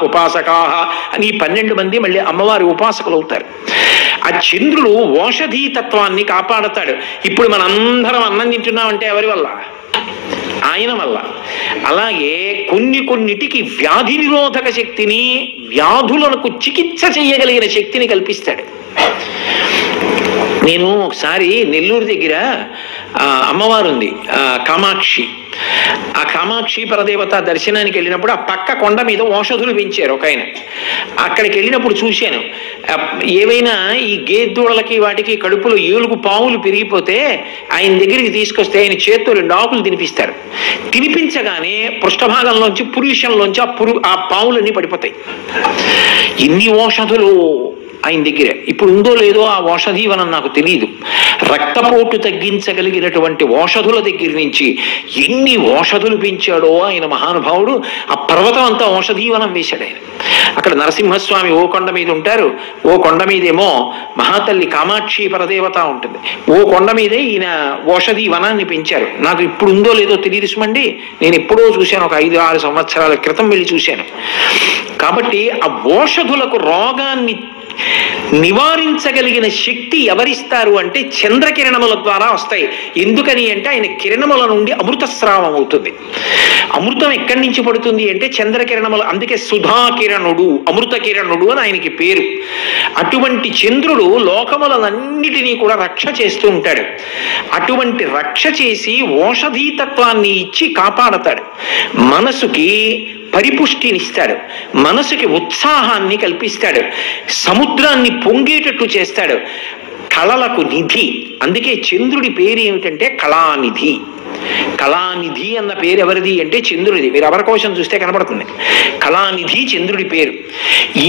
ఉపాసకాహ అని 12 మంది మళ్ళీ అమ్మవారి ఉపాసకులు అవుతారు. ఆ చంద్రుడు ఓషధీ తత్వాన్ని కాపాడతాడు. ఇప్పుడు మనందరం అన్నం తింటున్నామంటే ఎవరి వల్ల? ఆయన వల్ల. అలాగే కొన్నిటికి వ్యాధి నిరోధక శక్తిని, వ్యాధులకు చికిత్స చేయగలిగిన శక్తిని కల్పిస్తాడు. నేను ఒకసారి నెల్లూరు దగ్గర అమ్మవారు ఉంది, కామాక్షి. ఆ కామాక్షి పరదేవత దర్శనానికి వెళ్ళినప్పుడు ఆ పక్క కొండ మీద ఓషధులు పెంచారు ఒక ఆయన. అక్కడికి వెళ్ళినప్పుడు చూశాను, ఏవైనా ఈ గేదెదూడలకి వాటికి కడుపులో ఏలుగు పావులు పెరిగిపోతే ఆయన దగ్గరికి తీసుకొస్తే ఆయన చేత్తో 2 ఆకులు తినిపిస్తారు. తినిపించగానే పృష్ఠభాగంలోంచి పురుషంలోంచి ఆ పావులన్నీ పడిపోతాయి. ఇన్ని ఓషధులు ఆయన దగ్గర. ఇప్పుడు ఉందో లేదో ఆ ఓషధీవనం నాకు తెలియదు. రక్తపోటు తగ్గించగలిగినటువంటి ఓషధుల దగ్గర నుంచి ఎన్ని ఓషధులు పెంచాడో ఆయన మహానుభావుడు. ఆ పర్వతం అంతా ఓషధీవనం వేశాడు ఆయన. అక్కడ నరసింహస్వామి ఓ కొండ మీద ఉంటారు, ఓ కొండ మీదేమో మహాతల్లి కామాక్షి పరదేవత ఉంటుంది, ఓ కొండ మీదే ఈయన ఓషధీ వనాన్ని పెంచారు. నాకు ఇప్పుడు ఉందో లేదో తెలియదు సుమండి, నేను ఎప్పుడో చూశాను, ఒక 5-6 సంవత్సరాల క్రితం వెళ్ళి చూశాను. కాబట్టి ఆ ఓషధులకు రోగాన్ని నివారించగలిగిన శక్తి ఎవరిస్తారు అంటే చంద్రకిరణముల ద్వారా వస్తాయి. ఎందుకని అంటే ఆయన కిరణముల నుండి అమృత స్రావం అవుతుంది. అమృతం ఎక్కడి నుంచి పడుతుంది అంటే చంద్రకిరణములు. అందుకే సుధాకిరణుడు, అమృత కిరణుడు అని ఆయనకి పేరు. అటువంటి చంద్రుడు లోకములన్నిటినీ కూడా రక్ష చేస్తూ ఉంటాడు. అటువంటి రక్ష చేసి ఓషధీతత్వాన్ని ఇచ్చి కాపాడతాడు. మనసుకి పరిపుష్టినిస్తాడు, మనసుకి ఉత్సాహాన్ని కల్పిస్తాడు, సముద్రాన్ని పొంగేటట్టు చేస్తాడు. కళలకు నిధి. అందుకే చంద్రుడి పేరు ఏమిటంటే కళానిధి. కళానిధి అన్న పేరు ఎవరిది అంటే చంద్రుడిది. మీరు అమరకోశం చూస్తే కనబడుతుంది. కళానిధి చంద్రుడి పేరు.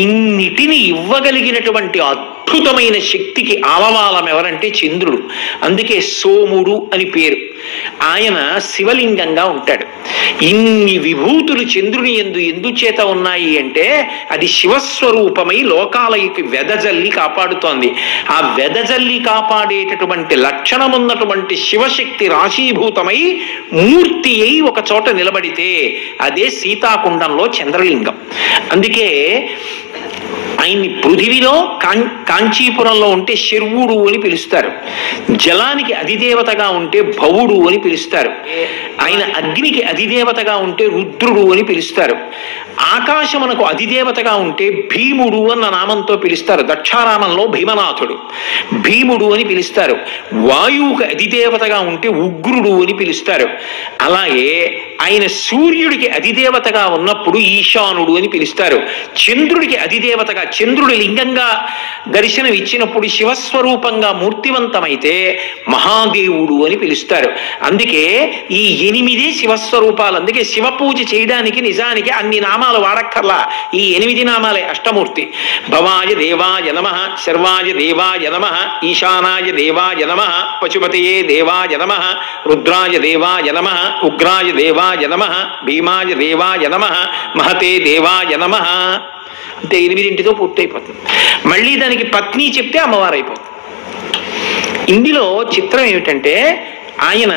ఇన్నిటిని ఇవ్వగలిగినటువంటి అద్భుతమైన శక్తికి ఆలవాలం ఎవరంటే చంద్రుడు. అందుకే సోముడు అని పేరు. ఆయన శివలింగంగా ఉంటాడు. ఇన్ని విభూతులు చంద్రుని ఎందుచేత ఉన్నాయి అంటే అది శివస్వరూపమై లోకాలకి వెదజల్లి కాపాడుతోంది. ఆ వెదజల్లి కాపాడేటటువంటి లక్షణమున్నటువంటి శివశక్తి రాశీభూతమై మూర్తి అయి ఒక చోట నిలబడితే అదే సీతాకుండంలో చంద్రలింగం. అందుకే ఆయన్ని పృథివిలో కాంచీపురంలో ఉంటే శర్వుడు అని పిలుస్తారు. జలానికి అధిదేవతగా ఉంటే భవుడు అని పిలుస్తారు. ఆయన అగ్నికి అధిదేవతగా ఉంటే రుద్రుడు అని పిలుస్తారు. ఆకాశమునకు అధిదేవతగా ఉంటే భీముడు అన్న నామంతో పిలుస్తారు. దక్షారామంలో భీమనాథుడు భీముడు అని పిలుస్తారు. వాయువుకి అధిదేవతగా ఉంటే ఉగ్రుడు అని పిలుస్తారు. అలాగే ఆయన సూర్యుడికి అధిదేవతగా ఉన్నప్పుడు ఈశానుడు అని పిలుస్తారు. చంద్రుడికి అధిదేవతగా చంద్రుడి లింగంగా దర్శనం ఇచ్చినప్పుడు శివస్వరూపంగా మూర్తివంతమైతే మహాదేవుడు అని పిలుస్తారు. అందుకే ఈ 8 శివస్వరూపాలు. అందుకే శివ పూజ చేయడానికి నిజానికి అన్ని నామాలు వాడక్కర్లా. ఈ 8 నామాలే అష్టమూర్తి. భవాయ దేవాయ నమః, శర్వాయ దేవాయ నమః, ఈశానాయ దేవాయ నమః, పశుపతయే దేవాయ నమః, రుద్రాయ దేవాయ నమః, ఉగ్రాయ దేవాయ నమః, భీమాయ దేవాయ నమః, మహతే దేవాయ నమః. అంటే 8 పూర్తయిపోతుంది. మళ్ళీ దానికి పత్ని చెప్తే అమ్మవారు అయిపోతుంది. ఇందులో చిత్రం ఏమిటంటే ఆయన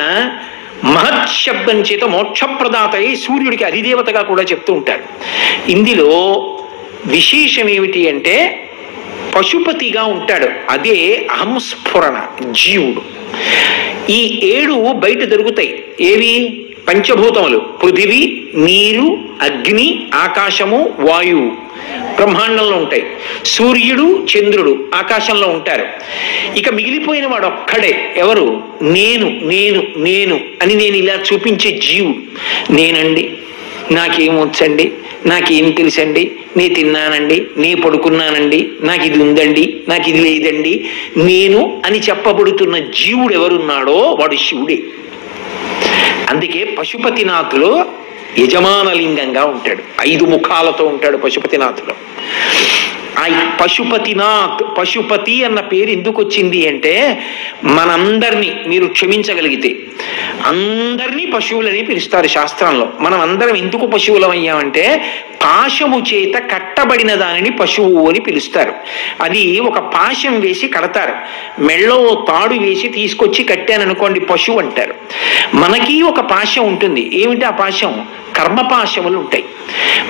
మహత్ శబ్దం చేత మోక్షప్రదాత అయి సూర్యుడికి అధిదేవతగా కూడా చెప్తూ ఉంటారు. ఇందులో విశేషం ఏమిటి అంటే పశుపతిగా ఉంటాడు. అదే అహంస్ఫురణ జీవుడు. ఈ 7 బయట దొరుకుతాయి. ఏవి? పంచభూతములు: పృథివీ, నీరు, అగ్ని, ఆకాశము, వాయువు బ్రహ్మాండంలో ఉంటాయి. సూర్యుడు, చంద్రుడు ఆకాశంలో ఉంటారు. ఇక మిగిలిపోయిన వాడు ఒక్కడే. ఎవరు? నేను నేను నేను అని నేను ఇలా చూపించే జీవుడు. నేనండి, నాకేమొచ్చండి, నాకేం తెలుసండి, నే తిన్నానండి, నే పడుకున్నానండి, నాకు ఇది ఉందండి, నాకు ఇది లేదండి, నేను అని చెప్పబడుతున్న జీవుడు ఎవరున్నాడో వాడు శివుడే. అందుకే పశుపతినాథులో యజమానలింగంగా ఉంటాడు. 5 ముఖాలతో ఉంటాడు పశుపతినాథులో. ఆ పశుపతినాథ్, పశుపతి అన్న పేరు ఎందుకు వచ్చింది అంటే మనందరినీ మీరు క్షమించగలిగితే అందరినీ పశువులని పిలుస్తారు శాస్త్రంలో. మనం అందరం ఎందుకు పశువులం అయ్యామంటే పాశము చేత కట్టబడిన దానిని పశువు అని పిలుస్తారు. అది ఒక పాశం వేసి కడతారు. మెళ్ళో తాడు వేసి తీసుకొచ్చి కట్టాననుకోండి పశువు అంటారు. మనకి ఒక పాశం ఉంటుంది. ఏమిటి ఆ పాశం? కర్మపాశములు ఉంటాయి.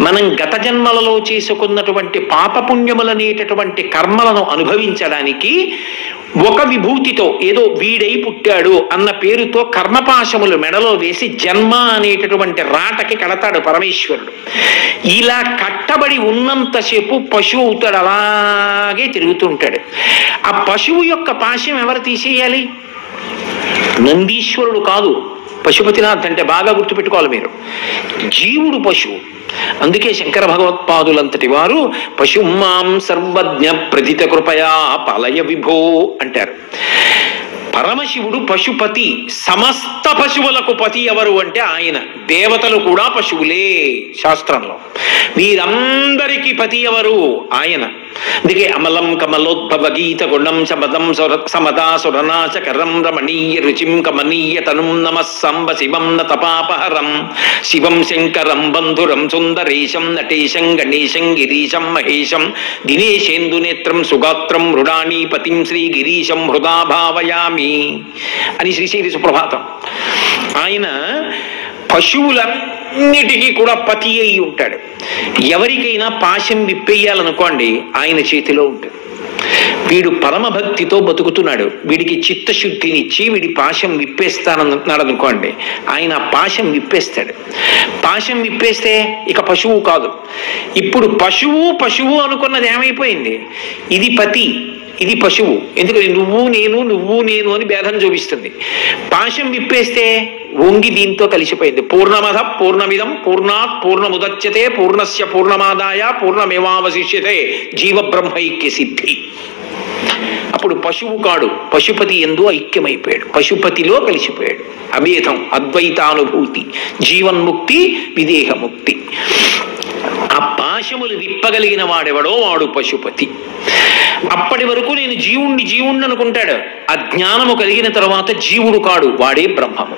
మనం గత జన్మలలో చేసుకున్నటువంటి పాపపుణ్యములనేటటువంటి కర్మలను అనుభవించడానికి ఒక విభూతితో ఏదో వీడై పుట్టాడు అన్న పేరుతో కర్మపాశములు మెడలో వేసి జన్మ అనేటటువంటి రాటకి కడతాడు పరమేశ్వరుడు. ఇలా కట్టబడి ఉన్నంతసేపు పశువు అవుతాడు. అలాగే తిరుగుతుంటాడు. ఆ పశువు యొక్క పాశం ఎవరు తీసేయాలి? నందీశ్వరుడు కాదు. పశుపతినాథ్ అంటే బాగా గుర్తుపెట్టుకోవాలి మీరు. జీవుడు పశువు. అందుకే శంకర భగవత్పాదులంతటి వారు పశుమాం సర్వజ్ఞ ప్రథిత కృపయా పాలయ విభో అంటారు. పరమశివుడు పశుపతి. సమస్త పశువులకు పతి ఎవరు అంటే ఆయన. దేవతలు కూడా పశువులే శాస్త్రంలో. వీరందరికీ పతి ఎవరు? ఆయన. అందుకే అమలం కమలోద్భవ గీత గుణం శమదం సమదాసురనాశకరం రమణీయ రుచిం కమనీయ తనుం నమః సంబ శివం నతపాపహరం శివం శంకరం బంధురం సుందరేశం నటేశం గణేశం గిరీశం మహేశం దినేశేందునేత్రం సుగాత్రం మృడాణీపతిం శ్రీగిరీశం హృదా భావయామి అని శ్రీశైలి సుప్రభాతం. ఆయన పశువులన్నిటికీ కూడా పతి అయి ఉంటాడు. ఎవరికైనా పాశం విప్పేయాలనుకోండి ఆయన చేతిలో ఉంటుంది. వీడు పరమభక్తితో బతుకుతున్నాడు, వీడికి చిత్తశుద్ధినిచ్చి వీడి పాశం విప్పేస్తానన్నాడు అనుకోండి, ఆయన పాశం విప్పేస్తాడు. పాశం విప్పేస్తే ఇక పశువు కాదు. ఇప్పుడు పశువు అనుకున్నది ఏమైపోయింది? ఇది పతి, ఇది పశువు. ఎందుకంటే నువ్వు నేను అని భేదం చూపిస్తుంది. పాశం విప్పేస్తే వంగి దీంతో కలిసిపోయింది. పూర్ణమద పూర్ణమిదం పూర్ణాత్ పూర్ణముదచ్యతే పూర్ణస్య పూర్ణమాదాయ పూర్ణమేవావశిష్యతే జీవ బ్రహ్మైక్య సిద్ధి. అప్పుడు పశువు కాడు, పశుపతి యందు ఐక్యమైపోయాడు, పశుపతిలో కలిసిపోయాడు. అభేదం, అద్వైతానుభూతి, జీవన్ముక్తి, విదేహముక్తి. ఆ పాశములు విప్పగలిగిన వాడెవడో వాడు పశుపతి. అప్పటి వరకు నేను జీవుణ్ణి అనుకుంటాడు. ఆ జ్ఞానము కలిగిన తర్వాత జీవుడు కాడు, వాడే బ్రహ్మము,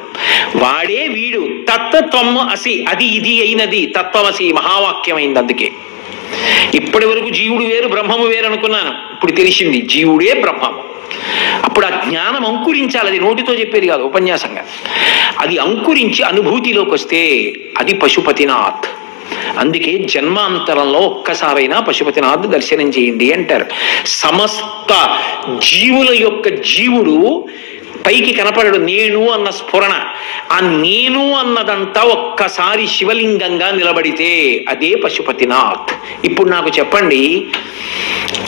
వాడే వీడు. తత్వము అసి, అది ఇది అయినది తత్వమసి మహావాక్యమైంది. అందుకే ఇప్పటి వరకు జీవుడు వేరు బ్రహ్మము వేరు అనుకున్నాను, ఇప్పుడు తెలిసింది జీవుడే బ్రహ్మము. అప్పుడు ఆ జ్ఞానం అంకురించాలి, అది నోటితో చెప్పేది కాదు, ఉపన్యాసంగా. అది అంకురించి అనుభూతిలోకి వస్తే అది పశుపతినాథ్. అందుకే జన్మాంతరంలో ఒక్కసారైనా పశుపతినాథ్ దర్శనం చేయండి అంటారు. సమస్త జీవుల యొక్క జీవుడు పైకి కనపడడు, నేను అన్న స్ఫురణ. ఆ నేను అన్నదంతా ఒక్కసారి శివలింగంగా నిలబడితే అదే పశుపతినాథ్. ఇప్పుడు నాకు చెప్పండి,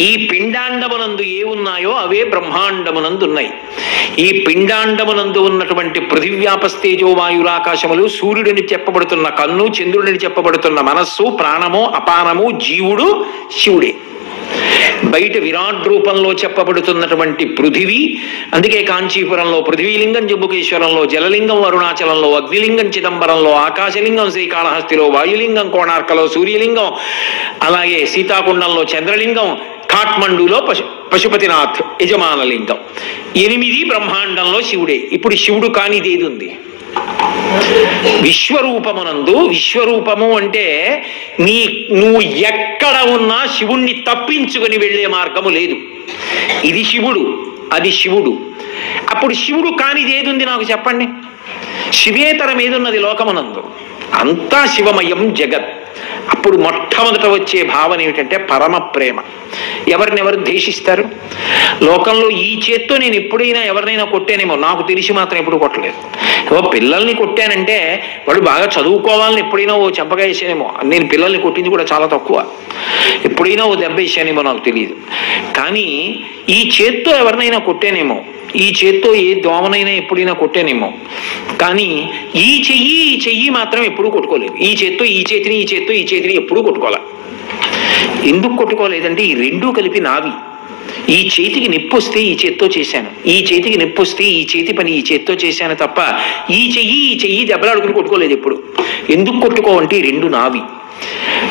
ఈ పిండాండమునందు ఏ ఉన్నాయో అవే బ్రహ్మాండమునందు ఉన్నాయి. ఈ పిండాండమునందు ఉన్నటువంటి పృథివ్యాపస్తేజో వాయురాకాశములు, సూర్యుడిని చెప్పబడుతున్న కన్ను, చంద్రుడిని చెప్పబడుతున్న మనస్సు, ప్రాణము, అపానము, జీవుడు శివుడే. బయట విరాట్ రూపంలో చెప్పబడుతున్నటువంటి పృథివీ, అందుకే కాంచీపురంలో పృథివీలింగం, జంబుకేశ్వరంలో జలలింగం, అరుణాచలంలో అగ్నిలింగం, చిదంబరంలో ఆకాశలింగం, శ్రీకాళహస్తిలో వాయులింగం, కోణార్కలో సూర్యలింగం, అలాగే సీతాకుండంలో చంద్రలింగం, కాఠ్మండూలో పశుపతినాథ్ యజమానలింగం. 8 బ్రహ్మాండంలో శివుడే. ఇప్పుడు శివుడు కానిదేది ఉంది? విశ్వరూపమునందు, విశ్వరూపము అంటే నువ్వు ఎక్కడ ఉన్నా శివుణ్ణి తప్పించుకొని వెళ్ళే మార్గము లేదు. ఇది శివుడు, అది శివుడు. అప్పుడు శివుడు కానిదేదుంది నాకు చెప్పండి? శివేతరం ఏదున్నది లోకమునందు? అంతా శివమయం జగత్. అప్పుడు మొట్టమొదట వచ్చే భావన ఏమిటంటే పరమ ప్రేమ. ఎవరినెవరు ద్వేషిస్తారు? లోకంలో ఈ చేత్తో నేను ఎప్పుడైనా ఎవరినైనా కొట్టానేమో, నాకు తెలిసి మాత్రం ఎప్పుడు కొట్టలేదు. పిల్లల్ని కొట్టానంటే వాడు బాగా చదువుకోవాలని ఎప్పుడైనా ఓ చెంపగా వేసానేమో. నేను పిల్లల్ని కొట్టింది కూడా చాలా తక్కువ, ఎప్పుడైనా ఓ దెబ్బ వేసానేమో నాకు తెలియదు. కానీ ఈ చేత్తో ఎవరినైనా కొట్టానేమో, ఈ చేత్తో ఏ దోమనైనా ఎప్పుడైనా కొట్టానేమో. కానీ ఈ చెయ్యి మాత్రం ఎప్పుడూ కొట్టుకోలేదు. ఈ చేత్తో ఈ చేతిని ఎప్పుడూ కొట్టుకోలే. ఎందుకు కొట్టుకోలేదంటే ఈ రెండూ కలిపి నావి. ఈ చేతికి నొప్పి వస్తే ఈ చేత్తో చేశాను, ఈ చేతికి నొప్పి వస్తే ఈ చేతి పని ఈ చేత్తో చేశాను తప్ప ఈ చెయ్యి దెబ్బలాడుకుని కొట్టుకోలేదు ఎప్పుడు. ఎందుకు కొట్టుకోవంటే ఈ రెండు నావి.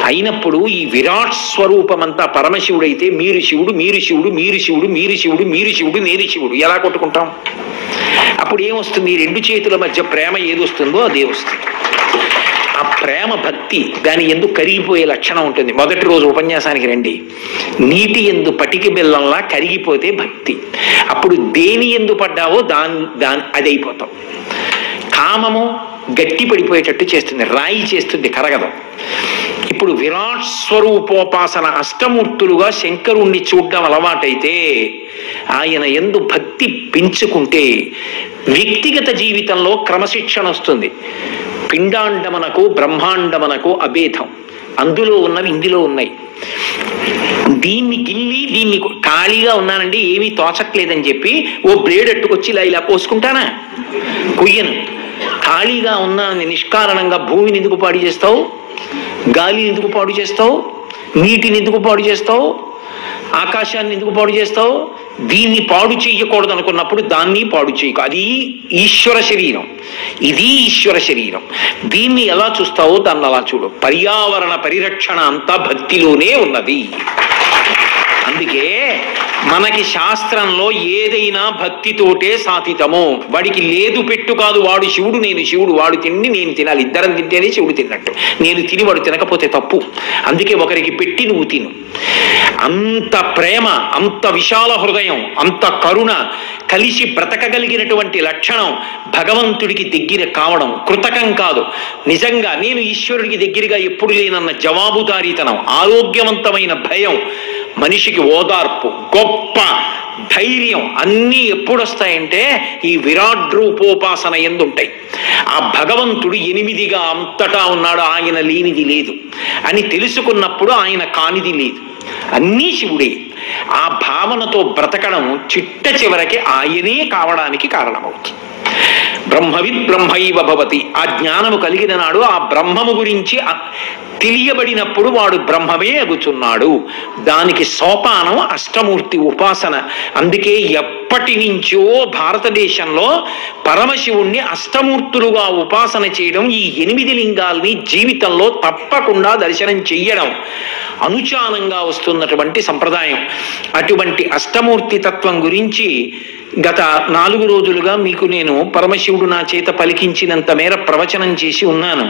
అయినప్పుడు ఈ విరాట్ స్వరూపమంతా పరమశివుడైతే మీరు శివుడు, మీరు శివుడు, మీరు శివుడు, మీరు శివుడు, మీరు శివుడు, నేను శివుడు ఎలా కొట్టుకుంటాం? అప్పుడు ఏమొస్తుంది? ఈ రెండు చేతుల మధ్య ప్రేమ ఏది వస్తుందో అదే వస్తుంది. ఆ ప్రేమ భక్తి, దాని ఎందు కరిగిపోయే లక్షణం ఉంటుంది. మొదటి రోజు ఉపన్యాసానికి రండి. నీటి ఎందు పటికి బెల్లంలా కరిగిపోతే భక్తి. అప్పుడు దేని ఎందు పడ్డావో అది అయిపోతాం. కామము గట్టి పడిపోయేటట్టు చేస్తుంది, రాయి చేస్తుంది, కరగదు. ఇప్పుడు విరాట్ స్వరూపోపాసన అష్టమూర్తులుగా శంకరుణ్ణి చూడడం అలవాటైతే, ఆయన యందు భక్తి పెంచుకుంటే వ్యక్తిగత జీవితంలో క్రమశిక్షణ వస్తుంది. పిండాండమునకు బ్రహ్మాండమునకు అభేదం, అందులో ఉన్నవి ఇందులో ఉన్నాయి. దీన్ని గిల్లి దీన్ని ఖాళీగా ఉన్నానండి ఏమీ తోచట్లేదని చెప్పి ఓ బ్లేడ్ ఎట్టుకొచ్చి ఇలా కోసుకుంటానా? కొయ్యను. ఖాళీగా ఉన్నానని నిష్కారణంగా భూమిని ఎందుకు పాడు చేస్తావు? గాలిని ఎందుకు పాడు చేస్తావు? నీటిని ఎందుకు పాడు చేస్తావు? ఆకాశాన్ని ఎందుకు పాడు చేస్తావు? దీన్ని పాడు చేయకూడదు అనుకున్నప్పుడు దాన్ని పాడు చేయకు. అది ఈశ్వర శరీరం, ఇది ఈశ్వర శరీరం. దీన్ని ఎలా చూస్తావో దాన్ని అలా చూడు. పర్యావరణ పరిరక్షణ అంతా భక్తిలోనే ఉన్నది. అందుకే మనకి శాస్త్రంలో ఏదైనా భక్తితోటే సాధితము. వాడికి లేదు పెట్టు కాదు, వాడు శివుడు నేను శివుడు, వాడు తిండి నేను తినాలి, ఇద్దరం తింటేనే శివుడు తిన్నట్టు. నేను తిని వాడు తినకపోతే తప్పు. అందుకే ఒకరికి పెట్టి నువ్వు తిను. అంత ప్రేమ, అంత విశాల హృదయం, అంత కరుణ కలిసి బ్రతకగలిగినటువంటి లక్షణం భగవంతుడికి దగ్గర కావడం కృతకం కాదు. నిజంగా నేను ఈశ్వరుడికి దగ్గరగా ఎప్పుడు లేనన్న జవాబుదారీతనం, ఆరోగ్యవంతమైన భయం, మనిషికి ఓదార్పు, గొప్ప ధైర్యం అన్నీ ఎప్పుడు వస్తాయంటే ఈ విరాట్ రూపోపాసన ఎందుంటాయి. ఆ భగవంతుడు 8గా అంతటా ఉన్నాడు, ఆయన లేనిది లేదు అని తెలుసుకున్నప్పుడు ఆయన కానిది లేదు, అన్నీ శివుడే. ఆ భావనతో బ్రతకడం చిట్ట చివరికి ఆయనే కావడానికి కారణమవుతుంది. బ్రహ్మవిద్ బ్రహ్మైవ భవతి. ఆ జ్ఞానము కలిగిన నాడు ఆ బ్రహ్మము గురించి తెలియబడినప్పుడు వాడు బ్రహ్మమే అగుచున్నాడు. దానికి సోపానం అష్టమూర్తి ఉపాసన. అందుకే ఎప్పటి నుంచో భారతదేశంలో పరమశివుణ్ణి అష్టమూర్తులుగా ఉపాసన చేయడం, ఈ 8 లింగాల్ని జీవితంలో తప్పకుండా దర్శనం చెయ్యడం అనుచానంగా వస్తున్నటువంటి సంప్రదాయం. అటువంటి అష్టమూర్తి తత్వం గురించి గత 4 రోజులుగా మీకు నేను పరమశివుడు నా చేత పలికించినంత మేర ప్రవచనం చేసి ఉన్నాను.